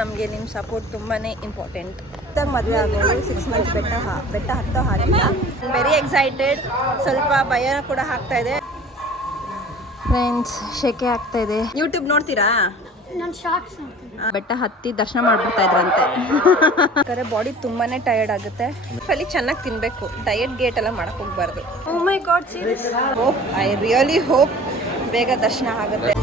ನಮಗೆ ನಿಮ್ಮ ಸಪೋರ್ಟ್ ತುಂಬಾ ಇಂಪಾರ್ಟೆಂಟ್. ಮದುವೆ ಆಗೋದು 6 ಮಂತ್ಸ್ ಬೆಟ್ಟ ಹತ್ತೋ ಹಾಗಿಲ್ಲ. Very excited. ಸ್ವಲ್ಪ ಭಯ ಕೂಡ ಆಗ್ತಾ ಇದೆ. ಫ್ರೆಂಡ್ಸ್, ಶೆಕೆ ಆಗ್ತಾ ಇದೆ. ಯೂಟ್ಯೂಬ್ ನೋಡ್ತೀರಾ? ನಾನು ಶಾರ್ಟ್ಸ್ ನೋಡ್ತೀನಿ. ಬೆಟ್ಟ ಹತ್ತಿ ದರ್ಶನ ಮಾಡ್ಬಿಡ್ತಾ ಇದ್ರಂತೆ. ಬಾಡಿ ತುಂಬಾನೇ ಟಯರ್ಡ್ ಆಗುತ್ತೆ. ಅಲ್ಲಿ ಚೆನ್ನಾಗಿ ತಿನ್ಬೇಕು. ಡಯಟ್ ಗೇಟ್ ಎಲ್ಲ ಮಾಡಕ್ ಹೋಗ್ಬಾರ್ದು. Oh my god, serious. Hope, I really hope ಬೇಗ ದರ್ಶನ ಆಗುತ್ತೆ.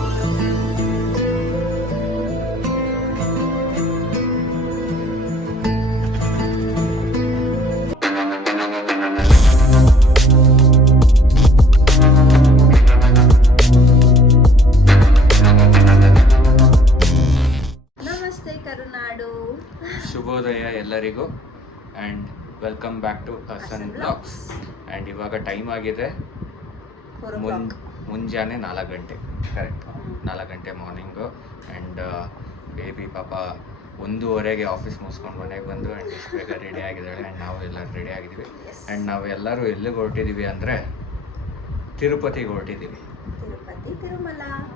ಶುಭೋದಯ ಎಲ್ಲರಿಗೂ and welcome back to Hassan blogs. And ಇವಾಗ ಟೈಮ್ ಆಗಿದೆ ಮುಂಜಾನೆ 4 ಗಂಟೆ, ಕರೆಕ್ಟ್ 4 ಗಂಟೆ ಮಾರ್ನಿಂಗು. ಆ್ಯಂಡ್ ಬೇಬಿ ಪಾಪ 1:15ಗೆ ಆಫೀಸ್ ಮುಗಿಸ್ಕೊಂಡು ಮನೆಗೆ ಬಂದು ಆ್ಯಂಡ್ ಇಷ್ಟು ಬೇಗ ರೆಡಿ ಆಗಿದ್ದಾಳೆ. ಆ್ಯಂಡ್ ನಾವು ಎಲ್ಲರೂ ರೆಡಿ ಆಗಿದ್ದೀವಿ. ಆ್ಯಂಡ್ ನಾವು ಎಲ್ಲರೂ ಎಲ್ಲಿಗೆ ಹೊರಟಿದ್ದೀವಿ ಅಂದರೆ ತಿರುಪತಿಗೆ ಹೊರಟಿದ್ದೀವಿ.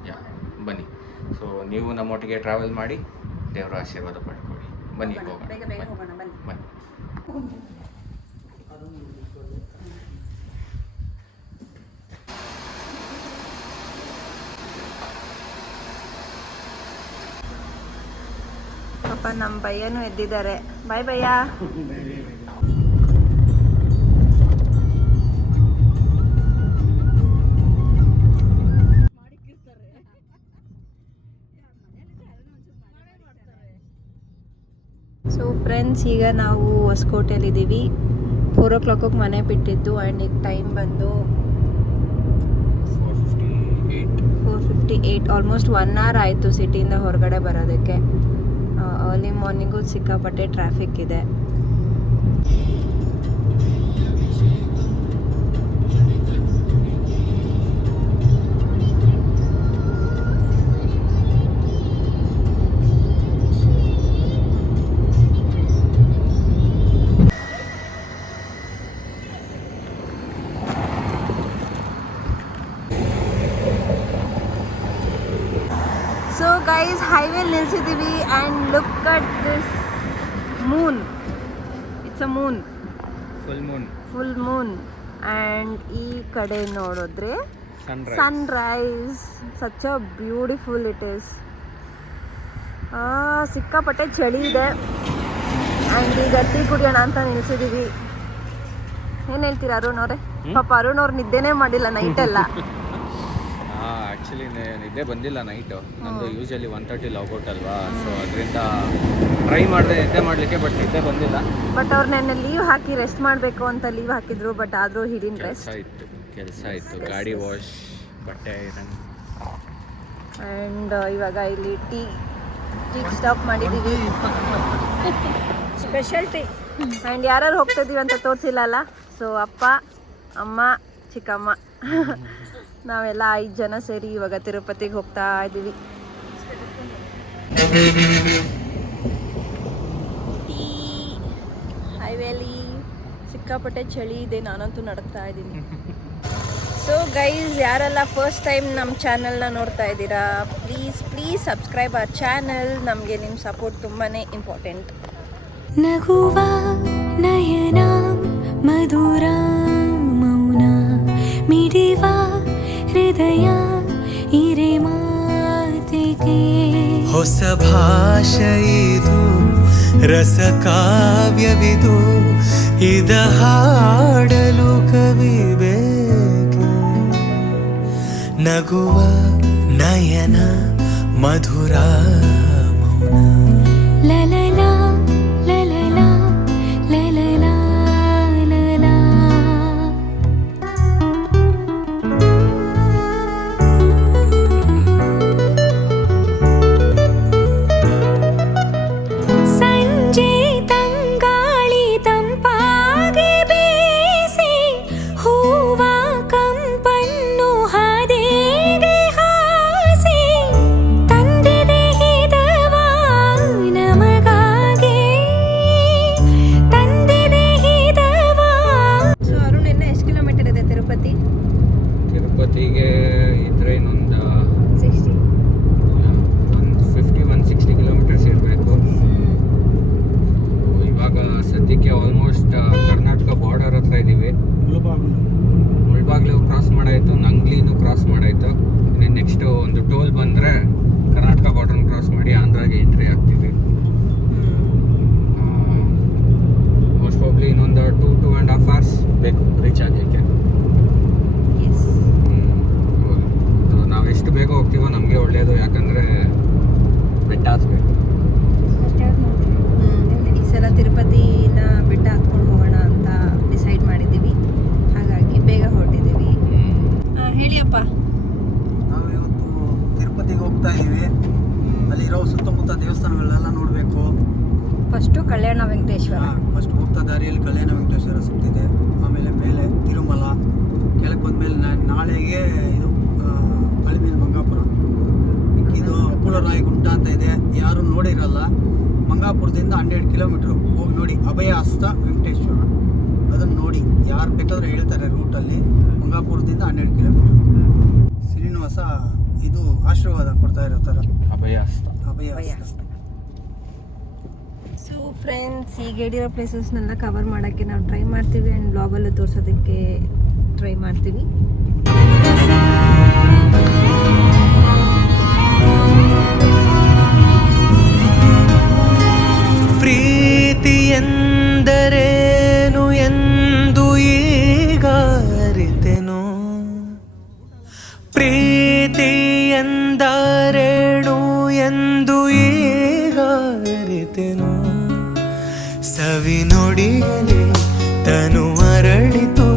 ಯಾ, ಬನ್ನಿ. ಸೊ ನೀವು ನಮ್ಮೊಟ್ಟಿಗೆ ಟ್ರಾವೆಲ್ ಮಾಡಿ ದೇವರ ಆಶೀರ್ವಾದ ಪಡ್ಕೊಳ್ಳಿ. ಬನ್ನಿ, ಹೋಗೋಣ. ಬನ್ನಿ. ಪಾಪ ನಮ್ಮ ಭಯ್ಯನೂ ಎದ್ದಿದ್ದಾರೆ. ಬಾಯ್ ಭಯ್ಯ. ಸೊ ಫ್ರೆಂಡ್ಸ್, ಈಗ ನಾವು ಹೊಸಕೋಟೆಯಲ್ಲಿದ್ದೀವಿ. 4 o'clock ಮನೆ ಬಿಟ್ಟಿದ್ದು. ಆ್ಯಂಡ್ ಈಗ ಟೈಮ್ ಬಂದು 4:58. ಆಲ್ಮೋಸ್ಟ್ 1 hour ಆಯಿತು ಸಿಟಿಯಿಂದ ಹೊರಗಡೆ ಬರೋದಕ್ಕೆ. ಅರ್ಲಿ ಮಾರ್ನಿಂಗು ಸಿಕ್ಕಾಪಟ್ಟೆ ಟ್ರಾಫಿಕ್ ಇದೆ. ಸೊ ಗೈಸ್, ಹೈವೇ ನಿಲ್ಸಿದ್ದೀವಿ. And look at this moon. It's a moon, full moon. And ಈ ಕಡೆ ನೋಡಿದ್ರೆ sunrise. Such a beautiful it is. ಸಿಕ್ಕಾಪಟ್ಟೆ ಚಳಿ ಇದೆ. ಆ್ಯಂಡ್ ಈಗ ಟೀ ಕುಡಿಯೋಣ ಅಂತ ನಿಲ್ಸಿದ್ದೀವಿ. ಏನು ಹೇಳ್ತೀರಾ ಅರುಣ್ ಅವರೇ? ಪಾಪ ಅರುಣ್ ಅವ್ರು ನಿದ್ದೆನೇ ಮಾಡಿಲ್ಲ ನೈಟೆಲ್ಲ. ಆ್ಯಕ್ಚುಲಿ ನಿದ್ದೆ ಬಂದಿಲ್ಲ ನೈಟು. ನಂದು ಯೂಶಲಿ 1:30 ಲಾಗೌಟ್ ಅಲ್ವಾ, ಸೊ ಅದರಿಂದ ಟ್ರೈ ಮಾಡಿದೆ ನಿದ್ದೆ ಮಾಡಲಿಕ್ಕೆ, ಬಟ್ ನಿದ್ದೆ ಬಂದಿಲ್ಲ. ಬಟ್ ಅವ್ರು ನೆನ್ನೆ ಲೀವ್ ಹಾಕಿ ರೆಸ್ಟ್ ಮಾಡಬೇಕು ಅಂತ ಲೀವ್ ಹಾಕಿದ್ರು. ಬಟ್ ಆದರೂ ಹಿಡಿನ್ ರೆಸ್ಟ್ ಕೆಲಸ ಇತ್ತು. ಗಾಡಿ ವಾಶ್, ಬಟ್ಟೆ ಐರನ್. ಆ್ಯಂಡ್ ಇವಾಗ ಇಲ್ಲಿ ಟೀ ಸ್ಟಾಪ್ ಮಾಡಿದ್ದೀವಿ. Special tea. ಆ್ಯಂಡ್ ಯಾರು ಹೋಗ್ತಿದ್ದೀವಿ ಅಂತ ತೋರಿಸಿಲ್ಲ ಅಲ್ಲ. ಸೊ ಅಪ್ಪ, ಅಮ್ಮ, ಚಿಕ್ಕಮ್ಮ, ನಾವೆಲ್ಲ 5 ಜನ ಸೇರಿ ಇವಾಗ ತಿರುಪತಿಗೆ ಹೋಗ್ತಾ ಇದ್ದೀವಿ. ಟೀ ಹೈವೇಲಿ ಸಿಕ್ಕಾಪಟ್ಟೆ ಚಳಿ ಇದೆ. ನಾನಂತೂ ನಡಕ್ತಾ ಇದ್ದೀನಿ. ಸೊ ಗೈಸ್, ಯಾರೆಲ್ಲ ಫಸ್ಟ್ ಟೈಮ್ ನಮ್ಮ ಚಾನಲ್ನ ನೋಡ್ತಾ ಇದ್ದೀರಾ, ಪ್ಲೀಸ್ ಸಬ್ಸ್ಕ್ರೈಬ್ ಅವರ್ ಚಾನಲ್. ನಮಗೆ ನಿಮ್ಮ ಸಪೋರ್ಟ್ ತುಂಬಾ ಇಂಪಾರ್ಟೆಂಟ್. ನಗುವ ನಯನ ಮಧುರ ಮೌನ ಮಿಡಿವ ಹೃದಯ ಇರೆ ಮಾತಿಗೆ ಹೊಸ ಭಾಷೆ ಇದು, ರಸ ಕಾವ್ಯವಿದು, ಇದ ಹಾಡಲು ಕವಿ ಬೇಕು. ನಗುವ ನಯನ ಮಧುರ ಮೌನ ಲಲಲ ಲಲಲ ಲಲಲ ಲಲಲ. ಸಂಜೆ ತಂಗಾಳಿ ತಂಪಾಗಿ ಬೀಸಿ ಹೂವ ಕಂಪನ್ನು ಹಾದಿಗೆ ಹಾಸಿ ತಂದಿದೆ ಹೋಗಬೇಕು. ಫಸ್ಟು ಕಲ್ಯಾಣ ವೆಂಕಟೇಶ್ವರ. ಫಸ್ಟ್ ಹೋಗ್ತಾ ದಾರಿಯಲ್ಲಿ ಕಲ್ಯಾಣ ವೆಂಕಟೇಶ್ವರ ಸಿಗ್ತಿದೆ. ಆಮೇಲೆ ಮೇಲೆ ತಿರುಮಲ, ಕೆಳಗೆ ಬಂದಮೇಲೆ ನಾಳೆಗೆ ಇದು ಅಳಿಮೇಲು ಮಂಗಾಪುರ. ಇದು ಅಪ್ಪುಳರಾಯ ಗುಂಟ ಅಂತ ಇದೆ, ಯಾರು ನೋಡಿರಲ್ಲ. ಮಂಗಾಪುರದಿಂದ 12 ಕಿಲೋಮೀಟ್ರು ಹೋಗಿ ನೋಡಿ. ಅಭಯ ಹಸ್ತ ವೆಂಕಟೇಶ್ವರ, ಅದನ್ನು ನೋಡಿ. ಯಾರು ಬೇಕಾದ್ರೆ ಹೇಳ್ತಾರೆ ರೂಟಲ್ಲಿ. ಮಂಗಾಪುರದಿಂದ 12 ಕಿಲೋಮೀಟ್ರ್. ಶ್ರೀನಿವಾಸ ಇದು ಆಶೀರ್ವಾದ ಕೊಡ್ತಾ ಇರೋ ಥರ ಅಭಯ ಹಸ್ತ. ಅಭಯ ಹಸ್ತ. ಸೊ ಫ್ರೆಂಡ್ಸ್, ಈಗ ಹೇಳಿರೋ ಪ್ಲೇಸಸ್ನೆಲ್ಲ ಕವರ್ ಮಾಡೋಕ್ಕೆ ನಾವು ಟ್ರೈ ಮಾಡ್ತೀವಿ ಆ್ಯಂಡ್ ಬ್ಲಾಗಲ್ಲೂ ತೋರಿಸೋದಕ್ಕೆ ಟ್ರೈ ಮಾಡ್ತೀವಿ. ಪ್ರೀತಿ ಎಂದರೇನು ಎಂದು ಈಗ ಅರಿತೆನು. ಪ್ರೀತಿ ಎಂದರೇನು ಎಂದು ಈಗ ಅರಿತೆನು. ಸವಿ ನುಡಿಯಲಿ ತನು ಅರಳಿತು,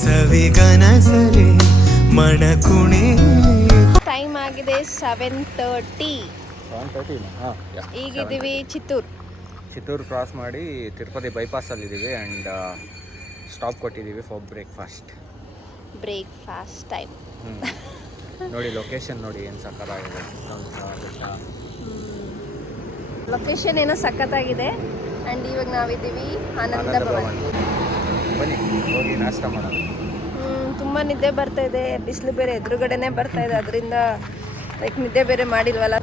ಸವಿಗನಸಲಿ ಮಣಕುಣಿ. ಟೈಮ್ ಆಗಿದೆ 7:30. 7:30. ಈಗಿದ್ದೀವಿ ಚಿತ್ತೂರು ಕ್ರಾಸ್ ಮಾಡಿ ತಿರುಪತಿ ಬೈಪಾಸಲ್ಲಿದ್ದೀವಿ ಆ್ಯಂಡ್ ಸ್ಟಾಪ್ ಕೊಟ್ಟಿದ್ದೀವಿ ಫಾರ್ ಬ್ರೇಕ್ಫಾಸ್ಟ್ ಟೈಮ್. ನೋಡಿ ಲೊಕೇಶನ್ ನೋಡಿ ಏನು ಸಕ್ಕತ್ತಾಗಿದೆ. ಲೊಕೇಶನ್ ಏನೋ ಸಖತ್ತಾಗಿದೆ. ಆ್ಯಂಡ್ ಇವಾಗ ನಾವಿದ್ದೀವಿ ಆನಂದ ಭವನ್. ಬನ್ನಿ ಹೋಗಿ ನಾಷ್ಟ ಮಾಡೋಣ. ತುಂಬ ನಿದ್ದೆ ಬರ್ತಾ ಇದೆ, ಬಿಸಿಲು ಬೇರೆ ಎದುರುಗಡೆನೇ ಬರ್ತಾ ಇದೆ, ಅದರಿಂದ ಲೈಕ್ ನಿದ್ದೆ ಬೇರೆ ಮಾಡಿಲ್ವಲ್ಲ.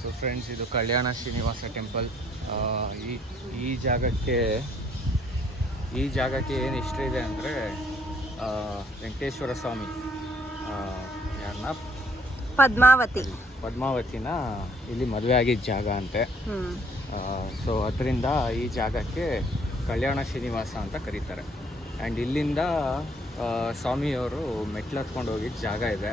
ಸೊ ಫ್ರೆಂಡ್ಸ್, ಇದು ಕಲ್ಯಾಣ ಶ್ರೀನಿವಾಸ ಟೆಂಪಲ್. ಈ ಜಾಗಕ್ಕೆ ಏನು ಇಷ್ಟ ಇದೆ ಅಂದರೆ ವೆಂಕಟೇಶ್ವರ ಸ್ವಾಮಿ ಯಾರನ್ನ ಪದ್ಮಾವತಿನ ಇಲ್ಲಿ ಮದುವೆ ಆಗಿದ್ದ ಜಾಗ ಅಂತೆ. ಸೊ ಅದರಿಂದ ಈ ಜಾಗಕ್ಕೆ ಕಲ್ಯಾಣ ಶ್ರೀನಿವಾಸ ಅಂತ ಕರೀತಾರೆ. ಆ್ಯಂಡ್ ಇಲ್ಲಿಂದ ಸ್ವಾಮಿಯವರು ಮೆಟ್ಲು ಹತ್ಕೊಂಡು ಹೋಗಿದ್ದ ಜಾಗ ಇದೆ,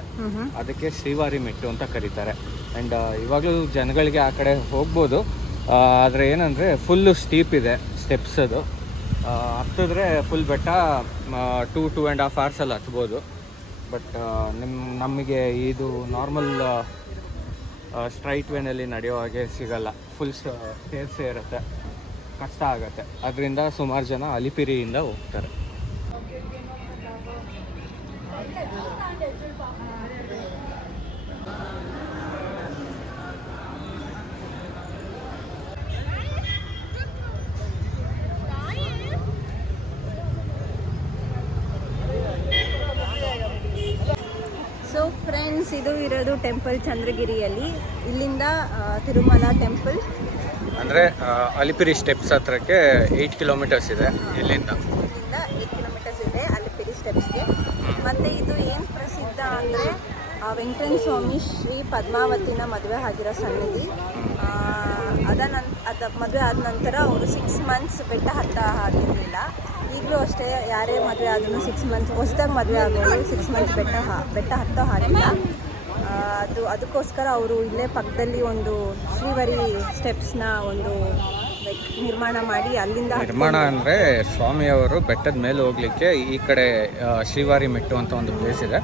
ಅದಕ್ಕೆ ಶ್ರೀವಾರಿ ಮೆಟ್ಟು ಅಂತ ಕರೀತಾರೆ. ಆ್ಯಂಡ್ ಇವಾಗಲೂ ಜನಗಳಿಗೆ ಆ ಕಡೆ ಹೋಗ್ಬೋದು, ಆದರೆ ಏನಂದರೆ ಫುಲ್ಲು ಸ್ಟೀಪ್ ಇದೆ ಸ್ಟೆಪ್ಸ್. ಅದು ಹತ್ತಿದ್ರೆ ಫುಲ್ ಬೆಟ್ಟ 2.5 hours ಹತ್ಬೋದು. ಬಟ್ ನಮಗೆ ಇದು ನಾರ್ಮಲ್ ಸ್ಟ್ರೈಟ್ ವೇನಲ್ಲಿ ನಡೆಯೋ ಹಾಗೆ ಸಿಗಲ್ಲ, ಫುಲ್ ಸ್ಟೇರ್ಸೇ ಇರುತ್ತೆ, ಕಷ್ಟ ಆಗುತ್ತೆ. ಅದರಿಂದ ಸುಮಾರು ಜನ ಅಲಿಪಿರಿಯಿಂದ ಹೋಗ್ತಾರೆ. ಸೊ ಫ್ರೆಂಡ್ಸ್, ಇದು ಇರೋದು ಟೆಂಪಲ್ ಚಂದ್ರಗಿರಿಯಲ್ಲಿ. ಇಲ್ಲಿಂದ ತಿರುಮಲ ಟೆಂಪಲ್ ಅಂದರೆ ಅಲಿಪಿರಿ ಸ್ಟೆಪ್ಸ್ ಹತ್ರಕ್ಕೆ 8 kilometers ಇದೆ ಇಲ್ಲಿಂದ. 8 kilometers ಇದೆ ಅಲಿಪಿರಿ ಸ್ಟೆಪ್ಸ್ಗೆ. ಮತ್ತು ಇದು ಏನು ಪ್ರಸಿದ್ಧ ಅಂದರೆ ವೆಂಕಟೇಶ್ವರ ಸ್ವಾಮಿ ಶ್ರೀ ಪದ್ಮಾವತಿನ ಮದುವೆ ಆಗಿರೋ ಸನ್ನಿಧಿ. ಅದು ಮದುವೆ ಆದ ನಂತರ ಅವರು 6 months ಬೆಟ್ಟ ಹತ್ತಿರಲಿಲ್ಲ. ಈಗಲೂ ಅಷ್ಟೇ, ಯಾರೇ ಮದುವೆ ಆದ್ರೂ 6 months, ಹೊಸದಾಗಿ ಮದುವೆ ಆಗೋರು 6 months ಬೆಟ್ಟ ಹತ್ತೋ ಹಾಗಿಲ್ಲ. ಅದಕ್ಕೋಸ್ಕರ ಅವರು ಇಲ್ಲೇ ಪಕ್ಕದಲ್ಲಿ ಒಂದು ಶ್ರೀವರಿ ಸ್ಟೆಪ್ಸ್ನ ಒಂದು ಲೈಕ್ ನಿರ್ಮಾಣ ಮಾಡಿ ಅಲ್ಲಿಂದ ಅಂದರೆ ಸ್ವಾಮಿಯವರು ಬೆಟ್ಟದ ಮೇಲೆ ಹೋಗ್ಲಿಕ್ಕೆ ಈ ಕಡೆ ಶ್ರೀವಾರಿ ಮೆಟ್ಟು ಅಂತ ಒಂದು ಪ್ಲೇಸ್ ಇದೆ,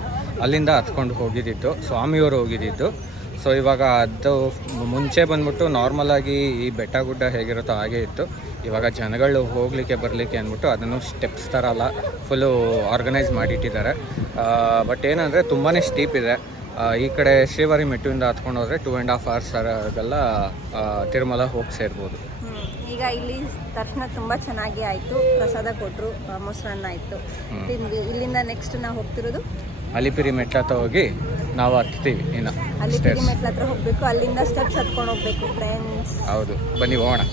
ಅಲ್ಲಿಂದ ಹತ್ಕೊಂಡು ಹೋಗಿದ್ದಿತ್ತು ಸ್ವಾಮಿಯವರು ಹೋಗಿದ್ದಿದ್ದು. ಸೊ ಇವಾಗ ಅದು ಮುಂಚೆ ಬಂದ್ಬಿಟ್ಟು ನಾರ್ಮಲಾಗಿ ಈ ಬೆಟ್ಟ ಗುಡ್ಡ ಹೇಗಿರುತ್ತೋ ಹಾಗೆ ಇತ್ತು. ಇವಾಗ ಜನಗಳು ಹೋಗಲಿಕ್ಕೆ ಬರಲಿಕ್ಕೆ ಅಂದ್ಬಿಟ್ಟು ಅದನ್ನು ಸ್ಟೆಪ್ಸ್ ಥರ ಅಲ್ಲ, ಫುಲ್ಲು ಆರ್ಗನೈಸ್ ಮಾಡಿಟ್ಟಿದ್ದಾರೆ. ಬಟ್ ಏನಂದರೆ ತುಂಬಾ ಸ್ಟೀಪ್ ಇದೆ. ಈ ಕಡೆ ಶ್ರೀವಾರಿ ಮೆಟ್ಟುವಿಂದ ಹತ್ಕೊಂಡು ಹೋದರೆ 2.5 hours ತಿರುಮಲ ಹೋಗಿ ಸೇರ್ಬೋದು. ಈಗ ಇಲ್ಲಿ ದರ್ಶನ ತುಂಬ ಚೆನ್ನಾಗಿ ಆಯಿತು. ಪ್ರಸಾದ ಕೊಟ್ಟರು, ಮೊಸರನ್ನ ಆಯಿತು, ತಿಂದ್ವಿ. ಇಲ್ಲಿಂದ ನೆಕ್ಸ್ಟ್ ನಾವು ಹೋಗ್ತಿರೋದು ಅಲಿಪಿರಿ ಮೆಟ್ಲ ಹತ್ರ ಹೋಗಿ ನಾವು ಹತ್ತೀವಿ. ಇನ್ನು ಅಲಿಪಿರಿ ಮೆಟ್ಲ ಹತ್ರ ಹೋಗಬೇಕು, ಅಲ್ಲಿಂದ ಸ್ಟೆಪ್ಸ್ ಹತ್ಕೊಂಡು ಹೋಗಬೇಕು ಫ್ರೆಂಡ್ಸ್. ಹೌದು, ಬನ್ನಿ ಹೋಗೋಣ.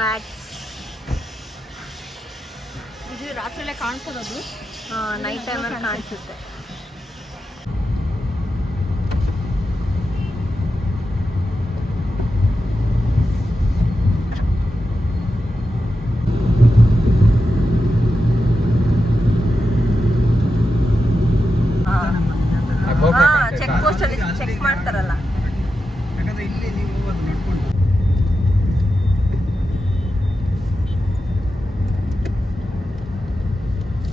ಬ್ಯಾಟ್ ಇದು ರಾತ್ರಿಯಲ್ಲೇ ಕಾಣಿಸೋದು, ನೈಟ್ ಟೈಮಲ್ಲಿ ಕಾಣಿಸುತ್ತೆ. ಚೆಕ್ ಪೋಸ್ಟ್ ಅಲ್ಲಿ ಚೆಕ್ ಮಾಡ್ತಾರಲ್ಲ. ಯಾಕಂದ್ರೆ ಇಲ್ಲಿ ನೀವು ಹೋಗೋದು ನಡ್ಕೊಂಡು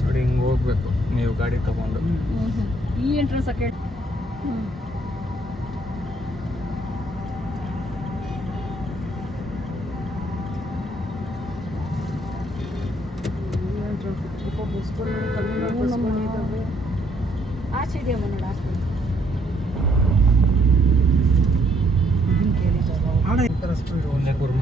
ನೋಡಿ ಹಿಂಗೆ ಹೋಗ್ಬೇಕು ನೀವು ಗಾಡಿ ತಗೊಂಡು. ಈ ಎಂಟ್ರೆನ್ಸ್ ಅಕ್ಕೆ ಆಚೆ ಇದೆಯಮ್ಮ ನೋಡಿ ಆಚೆ. ಆಡ ಈ ಥರ ಸ್ಪೀಡ್ ಒಂದೇ ಕೂರ್ಮ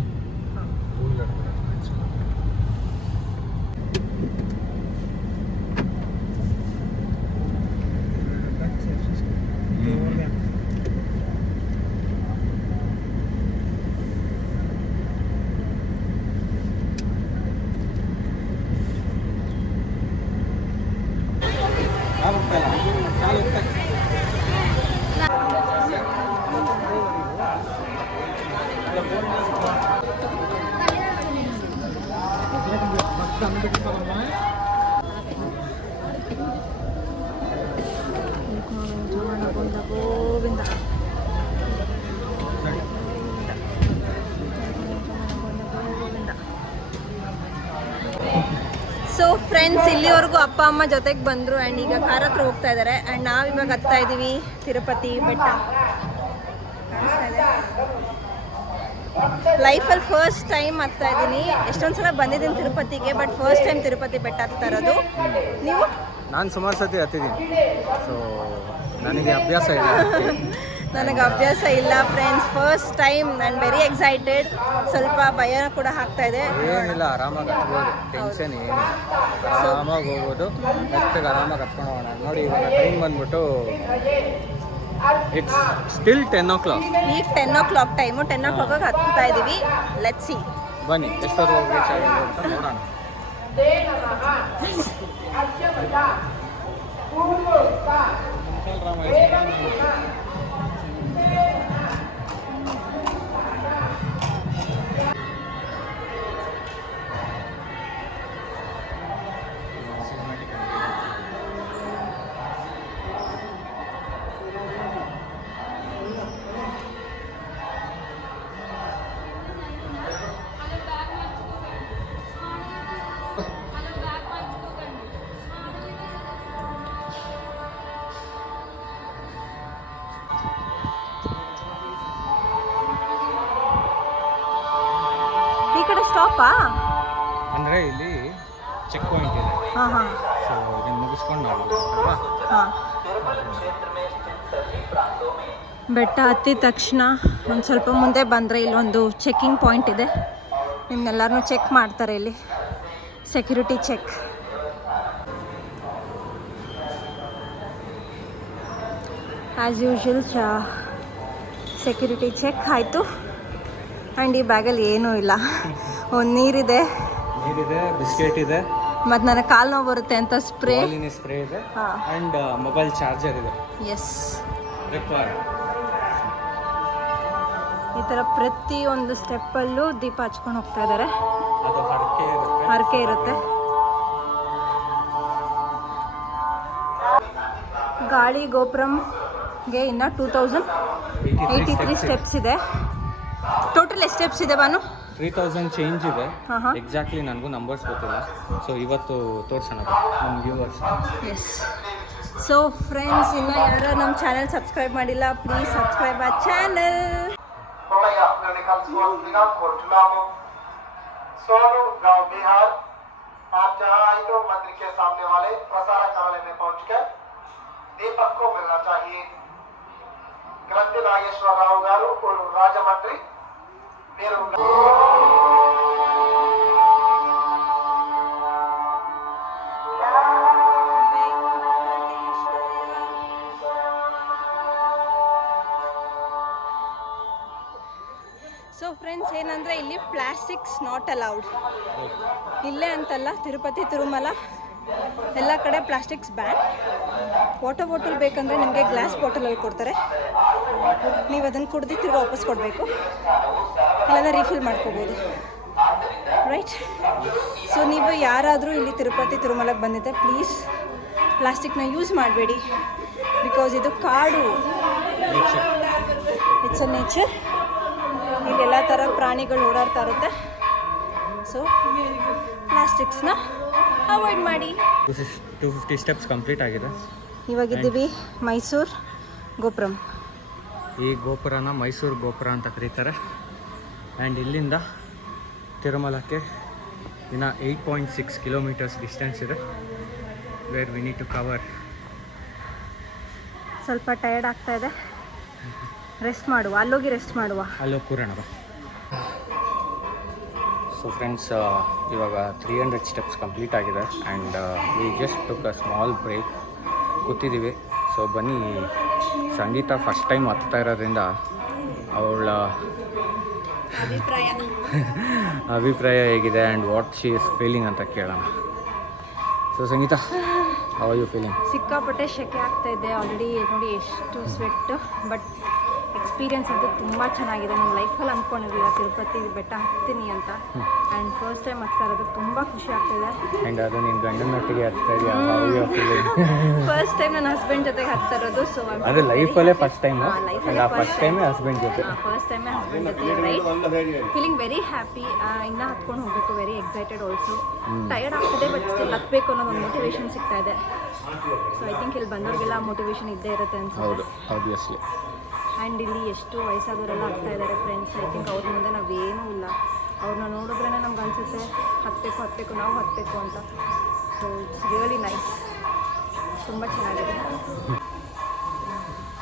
ಸೊ ಫ್ರೆಂಡ್ಸ್, ಇಲ್ಲಿವರೆಗೂ ಅಪ್ಪ ಅಮ್ಮ ಜೊತೆಗೆ ಬಂದರು ಆ್ಯಂಡ್ ಈಗ ಕಾರ್ ಹತ್ರ ಹೋಗ್ತಾ ಇದ್ದಾರೆ. ಆ್ಯಂಡ್ ನಾವು ಇವಾಗ ಹತ್ತಾ ಇದ್ದೀವಿ ತಿರುಪತಿ ಬೆಟ್ಟ. ಲೈಫಲ್ಲಿ ಫಸ್ಟ್ ಟೈಮ್ ಹತ್ತಾ ಇದ್ದೀನಿ. ಎಷ್ಟೊಂದು ಸಲ ಬಂದಿದ್ದೀನಿ ತಿರುಪತಿಗೆ, ಬಟ್ ಫಸ್ಟ್ ಟೈಮ್ ತಿರುಪತಿ ಬೆಟ್ಟ ಹತ್ತಾ ಇರೋದು. ನೀವು? ನಾನು ಸುಮಾರು ಸತಿ ಹತ್ತಿದ್ದೀನಿ. ಸೊ ನನಗೆ ಅಭ್ಯಾಸ ಇಲ್ಲ. ನನಗೆ ಅಭ್ಯಾಸ ಇಲ್ಲ ಫ್ರೆಂಡ್ಸ್, ಫಸ್ಟ್ ಟೈಮ್. ನಾನು ವೆರಿ ಎಕ್ಸೈಟೆಡ್. ಸ್ವಲ್ಪ ಭಯ ಕೂಡ ಆಗ್ತಾ ಇದೆ. ಏನಿಲ್ಲ, ಆರಾಮಾಗಿ ಹತ್ಬೋದು, ಟೆನ್ಷನ್ ಏನಿಲ್ಲ, ಆರಾಮಾಗಿ ಹೋಗ್ಬೋದು. ಮೆತ್ತಗೆ ಆರಾಮಾಗಿ ಹತ್ಕೊಂಡು ಹೋಗೋಣ. ನೋಡಿ ಇವಾಗ ಟೈಮ್ ಬಂದ್ಬಿಟ್ಟು ಇಟ್ಸ್ ಸ್ಟಿಲ್ 10 o'clock. ಈಗ 10 o'clock ಟೈಮು. 10 o'clock ಹತ್ತಾ ಇದ್ದೀವಿ. Let's see. ಬನ್ನಿ ಎಷ್ಟೊತ್ತು ಹೋಗಿ ರೀಚ್ ಆಗೋದು ಅಂತ ನೋಡೋಣ. ಈ ಕಡೆ ಸ್ಟಾಪಾ? ಅಂದರೆ ಇಲ್ಲಿ ಚೆಕ್ ಪಾಯಿಂಟ್ ಇದೆ. ಹಾಂ ಹಾಂ ಸೊ ಇದನ್ನು ಮುಗಿಸ್ಕೊಂಡು ಅಲ್ವಾ. ಹಾಂ. ಬೆಟ್ಟ ಹತ್ತಿದ ತಕ್ಷಣ ಒಂದು ಸ್ವಲ್ಪ ಮುಂದೆ ಬಂದರೆ ಇಲ್ಲೊಂದು ಚೆಕ್ಕಿಂಗ್ ಪಾಯಿಂಟ್ ಇದೆ. ನಿಮ್ಮನ್ನೆಲ್ಲರನ್ನೂ ಚೆಕ್ ಮಾಡ್ತಾರೆ ಇಲ್ಲಿ, security check. As usual security check ಆಯಿತು. ಆ್ಯಂಡ್ ಈ ಬ್ಯಾಗಲ್ಲಿ ಏನೂ ಇಲ್ಲ. ಒಂದು ನೀರಿದೆ, ಬಿಸ್ಕೆಟ್ ಇದೆ, ಮತ್ತು ನನಗೆ ಕಾಲು ನೋವು ಬರುತ್ತೆ ಅಂತ ಸ್ಪ್ರೇ ಸ್ಪ್ರೇ ಇದೆ, ಹಾಂ. ಆ್ಯಂಡ್ ಮೊಬೈಲ್ ಚಾರ್ಜರ್ ಇದೆ. Yes, required. ಈ ಥರ ಪ್ರತಿಯೊಂದು ಸ್ಟೆಪ್ಪಲ್ಲೂ ದೀಪ ಹಚ್ಕೊಂಡು ಹೋಗ್ತಾ ಇದ್ದಾರೆ. ಅದು ಹರಕೆ ಇರುತ್ತೆ. ಗಾಳಿ ಗೋಪುರಂಗೆ ಇನ್ನು 2083 ಸ್ಟೆಪ್ಸ್ ಇದೆ. ಟೋಟಲ್ ಎಷ್ಟು ಸ್ಟೆಪ್ಸ್ ಇದೆ ಬಾನು? 3000 ಚೇಂಜ್ ಇದೆ. ಹಾಂ ಹಾಂ. ಎಕ್ಸಾಕ್ಟ್ಲಿ ನನಗೂ ನಂಬರ್ಸ್ ಗೊತ್ತಿಲ್ಲ. ಸೊ ಇವತ್ತು ತೋರಿಸೋಣ ನಮ್ಮ ವ್ಯೂವರ್ಸ್. ಎಸ್. ಸೊ ಫ್ರೆಂಡ್ಸ್, ಇನ್ನು ಯಾರು ನಮ್ಮ ಚಾನೆಲ್ ಸಬ್ಸ್ಕ್ರೈಬ್ ಮಾಡಿಲ್ಲ, ಪ್ಲೀಸ್ ಸಬ್ಸ್ಕ್ರೈಬ್ ಆ ಚಾನೆಲ್. सोनू गांव बिहार। आप जहां आए तो मंदिर के सामने वाले प्रसारक कार्यालय में पहुंचकर दीपक को मिलना चाहिए। ग्रंथि नागेश्वर राव गारू और राजमंत्री ಸೊ ಫ್ರೆಂಡ್ಸ್, ಏನಂದರೆ ಇಲ್ಲಿ ಪ್ಲಾಸ್ಟಿಕ್ಸ್ ನಾಟ್ ಅಲೌಡ್. ಇಲ್ಲೇ ಅಂತಲ್ಲ, ತಿರುಪತಿ ತಿರುಮಲ ಎಲ್ಲ ಕಡೆ ಪ್ಲಾಸ್ಟಿಕ್ಸ್ ಬ್ಯಾನ್. ವಾಟರ್ ಬಾಟಲ್ ಬೇಕಂದರೆ ನಿಮಗೆ ಗ್ಲಾಸ್ ಬಾಟಲಲ್ಲಿ ಕೊಡ್ತಾರೆ. ನೀವು ಅದನ್ನು ಕುಡ್ದು ತಿರ್ಗಿ ವಾಪಸ್ ಕೊಡಬೇಕು, ಇಲ್ಲಾಂದರೆ ರೀಫಿಲ್ ಮಾಡ್ಕೋಬೋದು. ರೈಟ್? ಸೊ ನೀವು ಯಾರಾದರೂ ಇಲ್ಲಿ ತಿರುಪತಿ ತಿರುಮಲಕ್ಕೆ ಬಂದಿದ್ದೆ, ಪ್ಲೀಸ್ ಪ್ಲಾಸ್ಟಿಕ್ನ ಯೂಸ್ ಮಾಡಬೇಡಿ. ಬಿಕಾಸ್ ಇದು ಕಾಡು, ಇಟ್ಸ್ ಅ ನೇಚರ್. ಇಲ್ಲೆಲ್ಲ ಥರ ಪ್ರಾಣಿಗಳು ಓಡಾಡ್ತಾ ಇರುತ್ತೆ. ಸೊ ಪ್ಲಾಸ್ಟಿಕ್ಸ್ನ ಅವಾಯ್ಡ್ ಮಾಡಿ. 250 ಸ್ಟೆಪ್ಸ್ ಕಂಪ್ಲೀಟ್ ಆಗಿದೆ. ಇವಾಗಿದ್ದೀವಿ ಮೈಸೂರು ಗೋಪುರಂ. ಈ ಗೋಪುರನ ಮೈಸೂರು ಗೋಪುರ ಅಂತ ಕರೀತಾರೆ. ಆ್ಯಂಡ್ ಇಲ್ಲಿಂದ ತಿರುಮಲಕ್ಕೆ ಇನ್ನು 8.6 ಕಿಲೋಮೀಟರ್ಸ್ ಡಿಸ್ಟೆನ್ಸ್ ಇದೆ, where we need to cover. ಸ್ವಲ್ಪ ಟಯರ್ಡ್ ಆಗ್ತಾ ಇದೆ, ರೆಸ್ಟ್ ಮಾಡುವ, ಅಲ್ಲೋಗಿ ರೆಸ್ಟ್ ಮಾಡುವ. ಅಲ್ಲೋಗಿ ಕೂರೋಣ ಬಾ. ಸೊ ಫ್ರೆಂಡ್ಸ್, ಇವಾಗ 300 ಸ್ಟೆಪ್ಸ್ ಕಂಪ್ಲೀಟ್ ಆಗಿದೆ and we just took a small break. ಕೂತಿದ್ದೀವಿ. ಸೊ ಬನ್ನಿ, ಸಂಗೀತ ಫಸ್ಟ್ ಟೈಮ್ ಹತ್ತಾ ಇರೋದ್ರಿಂದ ಅವಳ ಅಭಿಪ್ರಾಯ ಹೇಗಿದೆ and what she is feeling ಅಂತ ಕೇಳೋಣ. So Sangeeta, how are you feeling? ಸಿಕ್ಕಾಪಟ್ಟೆ ಶೆಕೆ ಆಗ್ತಾ ಇದೆ ಆಲ್ರೆಡಿ. ನೋಡಿ ಎಷ್ಟು ಸ್ವೆಟ್, ಬಟ್ ಎಕ್ಸ್ಪೀರಿಯನ್ಸ್ ಅಂತೂ ತುಂಬ ಚೆನ್ನಾಗಿದೆ. ನನ್ನ ಲೈಫಲ್ಲಿ ಅಂದ್ಕೊಂಡಿರಲಿಲ್ಲ ತಿರುಪತಿ ಬೆಟ್ಟ ಹತ್ತೀನಿ ಅಂತ. ಆ್ಯಂಡ್ ಫಸ್ಟ್ ಟೈಮ್ ಹತ್ತಾ ಇರೋದು ತುಂಬ ಖುಷಿ ಆಗ್ತಾಯಿದೆ. ಆ್ಯಂಡ್ ಅದು ನಿನ್ನ ಗಂಡನೊಟ್ಟಿಗೆ ಹತ್ತಾ ಇದೆಯಾ? ಫಸ್ಟ್ ಟೈಮ್ ನನ್ನ ಹಸ್ಬೆಂಡ್ ಜೊತೆಗೆ ಹತ್ತಾ ಇರೋದು. ಸೊ ಅದು ಲೈಫಲ್ಲೇ ಫಸ್ಟ್ ಟೈಮ್, ಫಸ್ಟ್ ಟೈಮೇ ಹಸ್ಬೆಂಡ್ ಜೊತೆ. ಫಸ್ಟ್ ಟೈಮೇ ಹಸ್ಬೆಂಡ್ ಜೊತೆ, ರೈಟ್. Feeling very happy. ಇನ್ನೂ ಹತ್ಕೊಂಡು ಹೋಗಬೇಕು, ವೆರಿ ಎಕ್ಸೈಟೆಡ್ ಆಲ್ಸೋ. ಟಯರ್ಡ್ ಆಗ್ತಿದೆ, ಬಟ್ ಸ್ಟಿಲ್ ಹತ್ತಬೇಕು ಅನ್ನೋದು ಒಂದು ಮೋಟಿವೇಶನ್ ಸಿಗ್ತಾ ಇದೆ. ಸೊ ಐ ಥಿಂಕ್ ಇಲ್ಲಿ ಬಂದವ್ರಿಗೆಲ್ಲ ಮೋಟಿವೇಶನ್ ಇದ್ದೇ ಇರುತ್ತೆ ಅನ್ಸುತ್ತೆ. ಹೌದು, ಆಬ್ವಿಯಸ್ಲಿ. ಆ್ಯಂಡ್ ಇಲ್ಲಿ ಎಷ್ಟು ವಯಸ್ಸಾದವರೆಲ್ಲ ಆಗ್ತಾ ಇದ್ದಾರೆ ಫ್ರೆಂಡ್ಸ್. ಐ ಥಿಂಕ್ ಅವ್ರ ಮುಂದೆ ನಾವೇನೂ ಇಲ್ಲ. ಅವ್ರನ್ನ ನೋಡಿದ್ರೇ ನಮ್ಗೆ ಅನಿಸುತ್ತೆ ಹತ್ತಬೇಕು, ನಾವು ಹತ್ತಬೇಕು ಅಂತ. ಸೊ ಇಟ್ಸ್ ರಿಯಲಿ ನೈಸ್, ತುಂಬ ಚೆನ್ನಾಗಿದೆ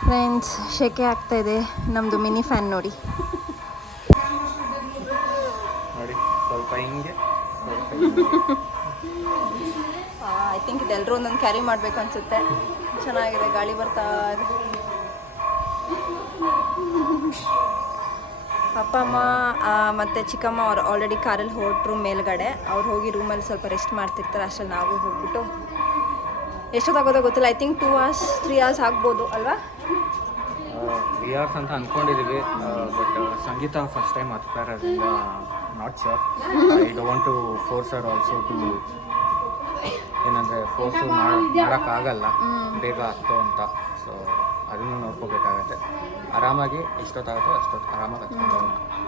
ಫ್ರೆಂಡ್ಸ್. ಶೆಕೆ ಆಗ್ತಾ ಇದೆ. ನಮ್ಮದು ಮಿನಿ ಫ್ಯಾನ್ ನೋಡಿ. ನೋಡಿ ಸ್ವಲ್ಪ ಹಿಂಗೆ. ಐ ಥಿಂಕ್ ಇದೆಲ್ಲರೂ ಒಂದೊಂದು ಕ್ಯಾರಿ ಮಾಡಬೇಕು ಅನಿಸುತ್ತೆ. ಚೆನ್ನಾಗಿದೆ, ಗಾಳಿ ಬರ್ತಾ ಇದೆ. ಅಪ್ಪ ಅಮ್ಮ ಮತ್ತು ಚಿಕ್ಕಮ್ಮ ಅವ್ರು ಆಲ್ರೆಡಿ ಕಾರಲ್ಲಿ ಹೊರಟ್ರು ಮೇಲ್ಗಡೆ. ಅವ್ರು ಹೋಗಿ ರೂಮಲ್ಲಿ ಸ್ವಲ್ಪ ರೆಸ್ಟ್ ಮಾಡ್ತಿರ್ತಾರೆ. ಅಷ್ಟರಲ್ಲಿ ನಾವು ಹೋಗ್ಬಿಟ್ಟು ಎಷ್ಟೊತ್ತಾಗೋದೋ ಗೊತ್ತಿಲ್ಲ. ಐ ಥಿಂಕ್ 2 hours 3 hours ಆಗ್ಬೋದು ಅಲ್ವಾ? 3 hours ಅಂತ ಅಂದ್ಕೊಂಡಿದ್ದೀವಿ. ಬಟ್ ಸಂಗೀತ ಫಸ್ಟ್ ಟೈಮ್ ಹತ್ತಾ ಇರೋದ್ರಿಂದ not sure. I don't want to force her also to, ಏನಂದರೆ ಫೋರ್ಸು ಮಾಡೋಕ್ಕಾಗಲ್ಲ ಬೇಗ ಹತ್ತೋ ಅಂತ. ಸೊ ಅದನ್ನು ನೋಡ್ಕೋಬೇಕಾಗತ್ತೆ. ಆರಾಮಾಗಿ ಎಷ್ಟೊತ್ತಾಗುತ್ತೋ ಅಷ್ಟೊತ್ತು ಆರಾಮಾಗಿ ಹತ್ಕೊಂಡು.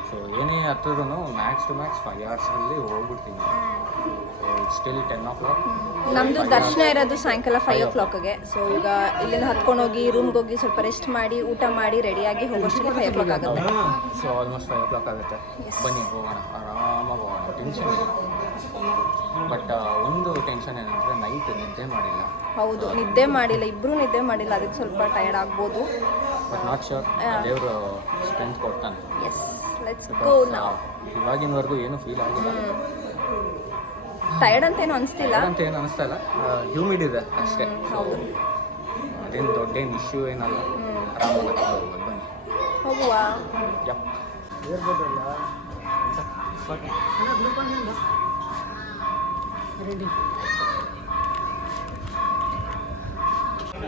ಸೊ ಏನೇ ಹತ್ತಿದ್ರು ಮ್ಯಾಕ್ಸ್ ಟು ಮ್ಯಾಕ್ಸ್ 5 hours ಹೋಗ್ಬಿಡ್ತೀನಿ. So it's still 10 o'clock. ನಮ್ಮದು ದರ್ಶನ ಇರೋದು ಸಾಯಂಕಾಲ 5 o'clockಗೆ. ಸೊ ಈಗ ಇಲ್ಲಿಂದ ಹತ್ಕೊಂಡು ಹೋಗಿ ರೂಮ್ಗೆ ಹೋಗಿ ಸ್ವಲ್ಪ ರೆಸ್ಟ್ ಮಾಡಿ ಊಟ ಮಾಡಿ ರೆಡಿಯಾಗಿ ಹೋಗೋಷ್ಟರಲ್ಲಿ 5 o'clock ಆಗುತ್ತೆ. ಸೊ ಆಲ್ಮೋಸ್ಟ್ 5 o'clock ಆಗುತ್ತೆ. ಬನ್ನಿ ಹೋಗೋಣ, ಆರಾಮಾಗಿ ಹೋಗೋಣ. ಟೆನ್ಷನ್ ಇಲ್ಲ. ಬಟ್ ಒಂದು ಟೆನ್ಷನ್ ಏನಂದರೆ ನೈಟ್ ನಿದ್ದೆ ಮಾಡಿಲ್ಲ. ಹೌದು, ನಿದ್ದೆ ಮಾಡಿಲ್ಲ, ಇಬ್ಬರೂ ನಿದ್ದೆ ಮಾಡಿಲ್ಲ. ಅದಕ್ಕೆ ಸ್ವಲ್ಪ ಟಯರ್ಡ್ ಆಗ್ಬೋದು. ಬಟ್ ನಾಟ್ ಶ್ಯೂರ್, ದೇವರು ಸ್ಟ್ರೆಂತ್ ಕೊಡ್ತಾನೆ. ಎಸ್, ಲೆಟ್ಸ್ ಗೋ ನಾವು. ಇವಾಗಿನವರೆಗೂ ಏನು ಫೀಲ್ ಆಗಿಲ್ಲ. ಟಯರ್ಡ್ ಅಂತ ಏನು ಅನಿಸ್ತಿಲ್ಲ. ಅಂತ ಏನು ಅನಿಸ್ತಾ ಇಲ್ಲ. ಹ್ಯೂಮಿಡ್ ಇದೆ ಅಷ್ಟೇ. ಹೌದು, ಅದೇನು ದೊಡ್ಡೇನು ಇಶ್ಯೂ ಏನಲ್ಲ. ಆರಾಮಾಗಿ ಹೋಗ್ಬೋದು. ಬನ್ನಿ ಹೋಗುವ. ಯಪ್.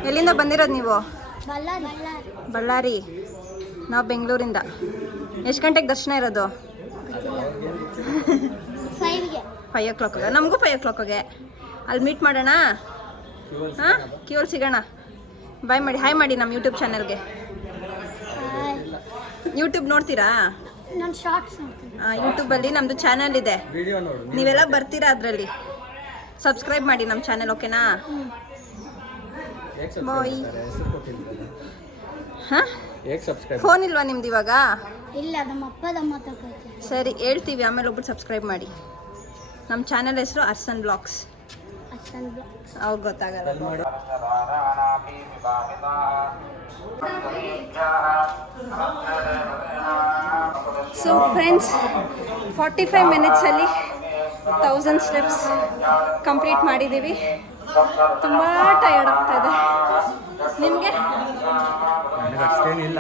ಎಲ್ಲಿಂದ ಬಂದಿರೋದು ನೀವು? ಬಳ್ಳಾರಿ. ನಾವು ಬೆಂಗಳೂರಿಂದ. ಎಷ್ಟು ಗಂಟೆಗೆ ದರ್ಶನ ಇರೋದು? 5 o'clock. ನಮಗೂ 5 o'clockಗೆ ಅಲ್ಲಿ ಮೀಟ್ ಮಾಡೋಣ. ಹಾಂ, ಕ್ಯೂಲ್ ಸಿಗೋಣ. ಬಾಯ್ ಮಾಡಿ, ಹಾಯ್ ಮಾಡಿ ನಮ್ಮ ಯೂಟ್ಯೂಬ್ ಚಾನಲ್ಗೆ. ಯೂಟ್ಯೂಬ್ ನೋಡ್ತೀರಾ? ನಾನು ಶಾರ್ಟ್ಸ್ ನೋಡ್ತೀನಿ. ಯೂಟ್ಯೂಬಲ್ಲಿ ನಮ್ಮದು ಚಾನಲ್ ಇದೆ, ನೀವೆಲ್ಲ ಬರ್ತೀರಾ ಅದರಲ್ಲಿ. ಸಬ್ಸ್ಕ್ರೈಬ್ ಮಾಡಿ ನಮ್ಮ ಚಾನಲ್, ಓಕೆನಾ? ಬಾಯ್. ಹಾಂ, ಫೋನ್ ಇಲ್ವಾ ನಿಮ್ದು ಇವಾಗ? ಇಲ್ಲ, ನಮ್ಮ ಅಪ್ಪದಮ್ಮ ತಗೋತೀನಿ. ಸರಿ, ಹೇಳ್ತೀವಿ ಆಮೇಲೆ ಒಬ್ಬರು ಸಬ್ಸ್ಕ್ರೈಬ್ ಮಾಡಿ. ನಮ್ಮ ಚಾನಲ್ ಹೆಸರು ಅರ್ಸನ್ ಬ್ಲಾಗ್ಸ್. ಅವ್ರು ಗೊತ್ತಾಗಲ್ಲ. ಸೊ ಫ್ರೆಂಡ್ಸ್, 45 minutesಲ್ಲಿ 1000 steps ಕಂಪ್ಲೀಟ್ ಮಾಡಿದ್ದೀವಿ. ತುಂಬ ಟಯರ್ಡ್ ಆಗ್ತಾ ಇದೆ. ನಿಮಗೆ? ನನಗೆ ಅಷ್ಟೇನಿಲ್ಲ,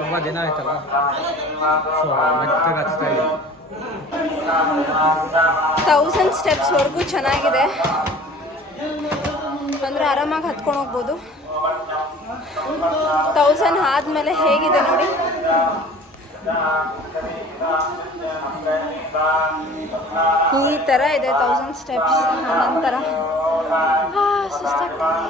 ತುಂಬ ದಿನ ಆಯ್ತಲ್ಲ. ಸೊ ಮೆತ್ತಗೆ ಹಚ್ತಾ ಇದ್ದೀನಿ. 1000 steps ಚೆನ್ನಾಗಿದೆ. ಅಂದರೆ ಆರಾಮಾಗಿ ಹತ್ಕೊಂಡು ಹೋಗ್ಬೋದು. 1000 ಆದಮೇಲೆ ಹೇಗಿದೆ ನೋಡಿ. ಈ ಥರ ಇದೆ 1000 steps. ನಂತರ ಸುಸ್ತಾಗ್ತದೆ.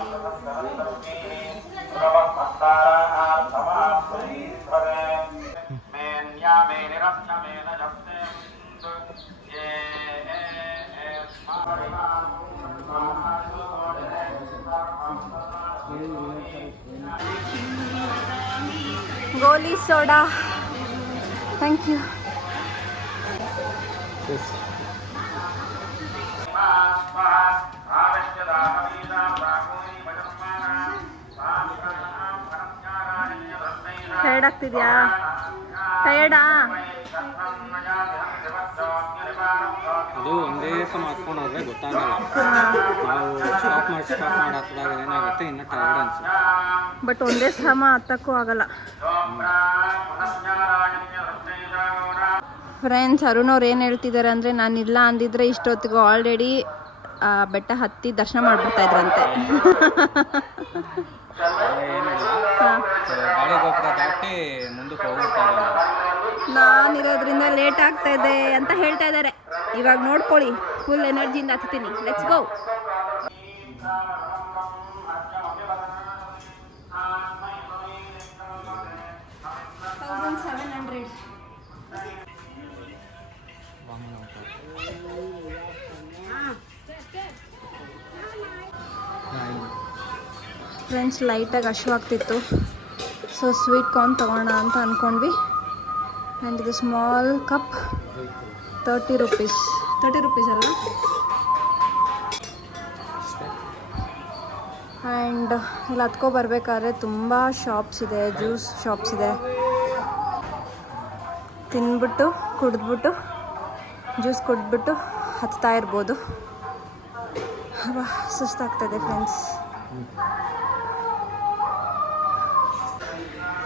ಗೋಲಿ ಸೋಡಾ, ಥ್ಯಾಂಕ್ ಯು. ಟಯರ್ಡ್ ಆಗ್ತಿದ್ಯಾ? ಟಯರ್ಡಾ? ಅದು ಒಂದೇ ಸಮ ಹಾಕ್ಕೊಂಡು ಹೋದ್ರೆ ಗೊತ್ತಾಗಲ್ಲ. ನಾವು ಸ್ಟಾಪ್ ಮಾಡಿ ಹತ್ತಿದಾಗ ಏನಾಗುತ್ತೆ, ಇನ್ನು ಟಯರ್ಡ್ ಅನ್ಸುತ್ತೆ. ಬಟ್ ಒಂದೇ ಸಮ ಹತ್ತಕ್ಕೂ ಆಗಲ್ಲ. ಫ್ರೆಂಡ್ಸ್, ಅರುಣ್ ಅವ್ರು ಏನು ಹೇಳ್ತಿದ್ದಾರೆ ಅಂದರೆ, ನಾನು ಇಲ್ಲ ಅಂದಿದ್ರೆ ಇಷ್ಟೊತ್ತಿಗೂ ಆಲ್ರೆಡಿ ಬೆಟ್ಟ ಹತ್ತಿ ದರ್ಶನ ಮಾಡಿಬಿಡ್ತಾ ಇದ್ರಂತೆ. ಗಾಳಿ ಗೋಪುರ ದಾಟಿ ಮುಂದಕ್ಕೆ ಹೋಗ್ತಾ ಇದ್ದಾರೆ. ನಾನಿರೋದ್ರಿಂದ ಲೇಟ್ ಆಗ್ತಾ ಇದೆ ಅಂತ ಹೇಳ್ತಾ ಇದ್ದಾರೆ. ಇವಾಗ ನೋಡ್ಕೊಳ್ಳಿ, ಫುಲ್ ಎನರ್ಜಿಯಿಂದ ಹತ್ತೀನಿ. Let's go. ಫ್ರೆಂಡ್ಸ್, ಲೈಟಾಗಿ ಹಶ್ವಾಗ್ತಿತ್ತು. ಸೊ ಸ್ವೀಟ್ ಕಾರ್ನ್ ತೊಗೋಣ ಅಂತ ಅಂದ್ಕೊಂಡ್ವಿ. ಆ್ಯಂಡ್ ಇದು ಸ್ಮಾಲ್ ಕಪ್ 30 rupees. 30 rupees ಅಲ್ಲ? ಆ್ಯಂಡ್ ಇಲ್ಲಿ ಹತ್ಕೊಬರ್ಬೇಕಾದ್ರೆ ತುಂಬ ಶಾಪ್ಸ್ ಇದೆ, ಜ್ಯೂಸ್ ಶಾಪ್ಸ್ ಇದೆ. ತಿಂದ್ಬಿಟ್ಟು ಕುಡಿದ್ಬಿಟ್ಟು ಜ್ಯೂಸ್ ಕುಡಿದ್ಬಿಟ್ಟು ಹತ್ತಾ ಇರ್ಬೋದು. ಸುಸ್ತಾಗ್ತದೆ ಫ್ರೆಂಡ್ಸ್.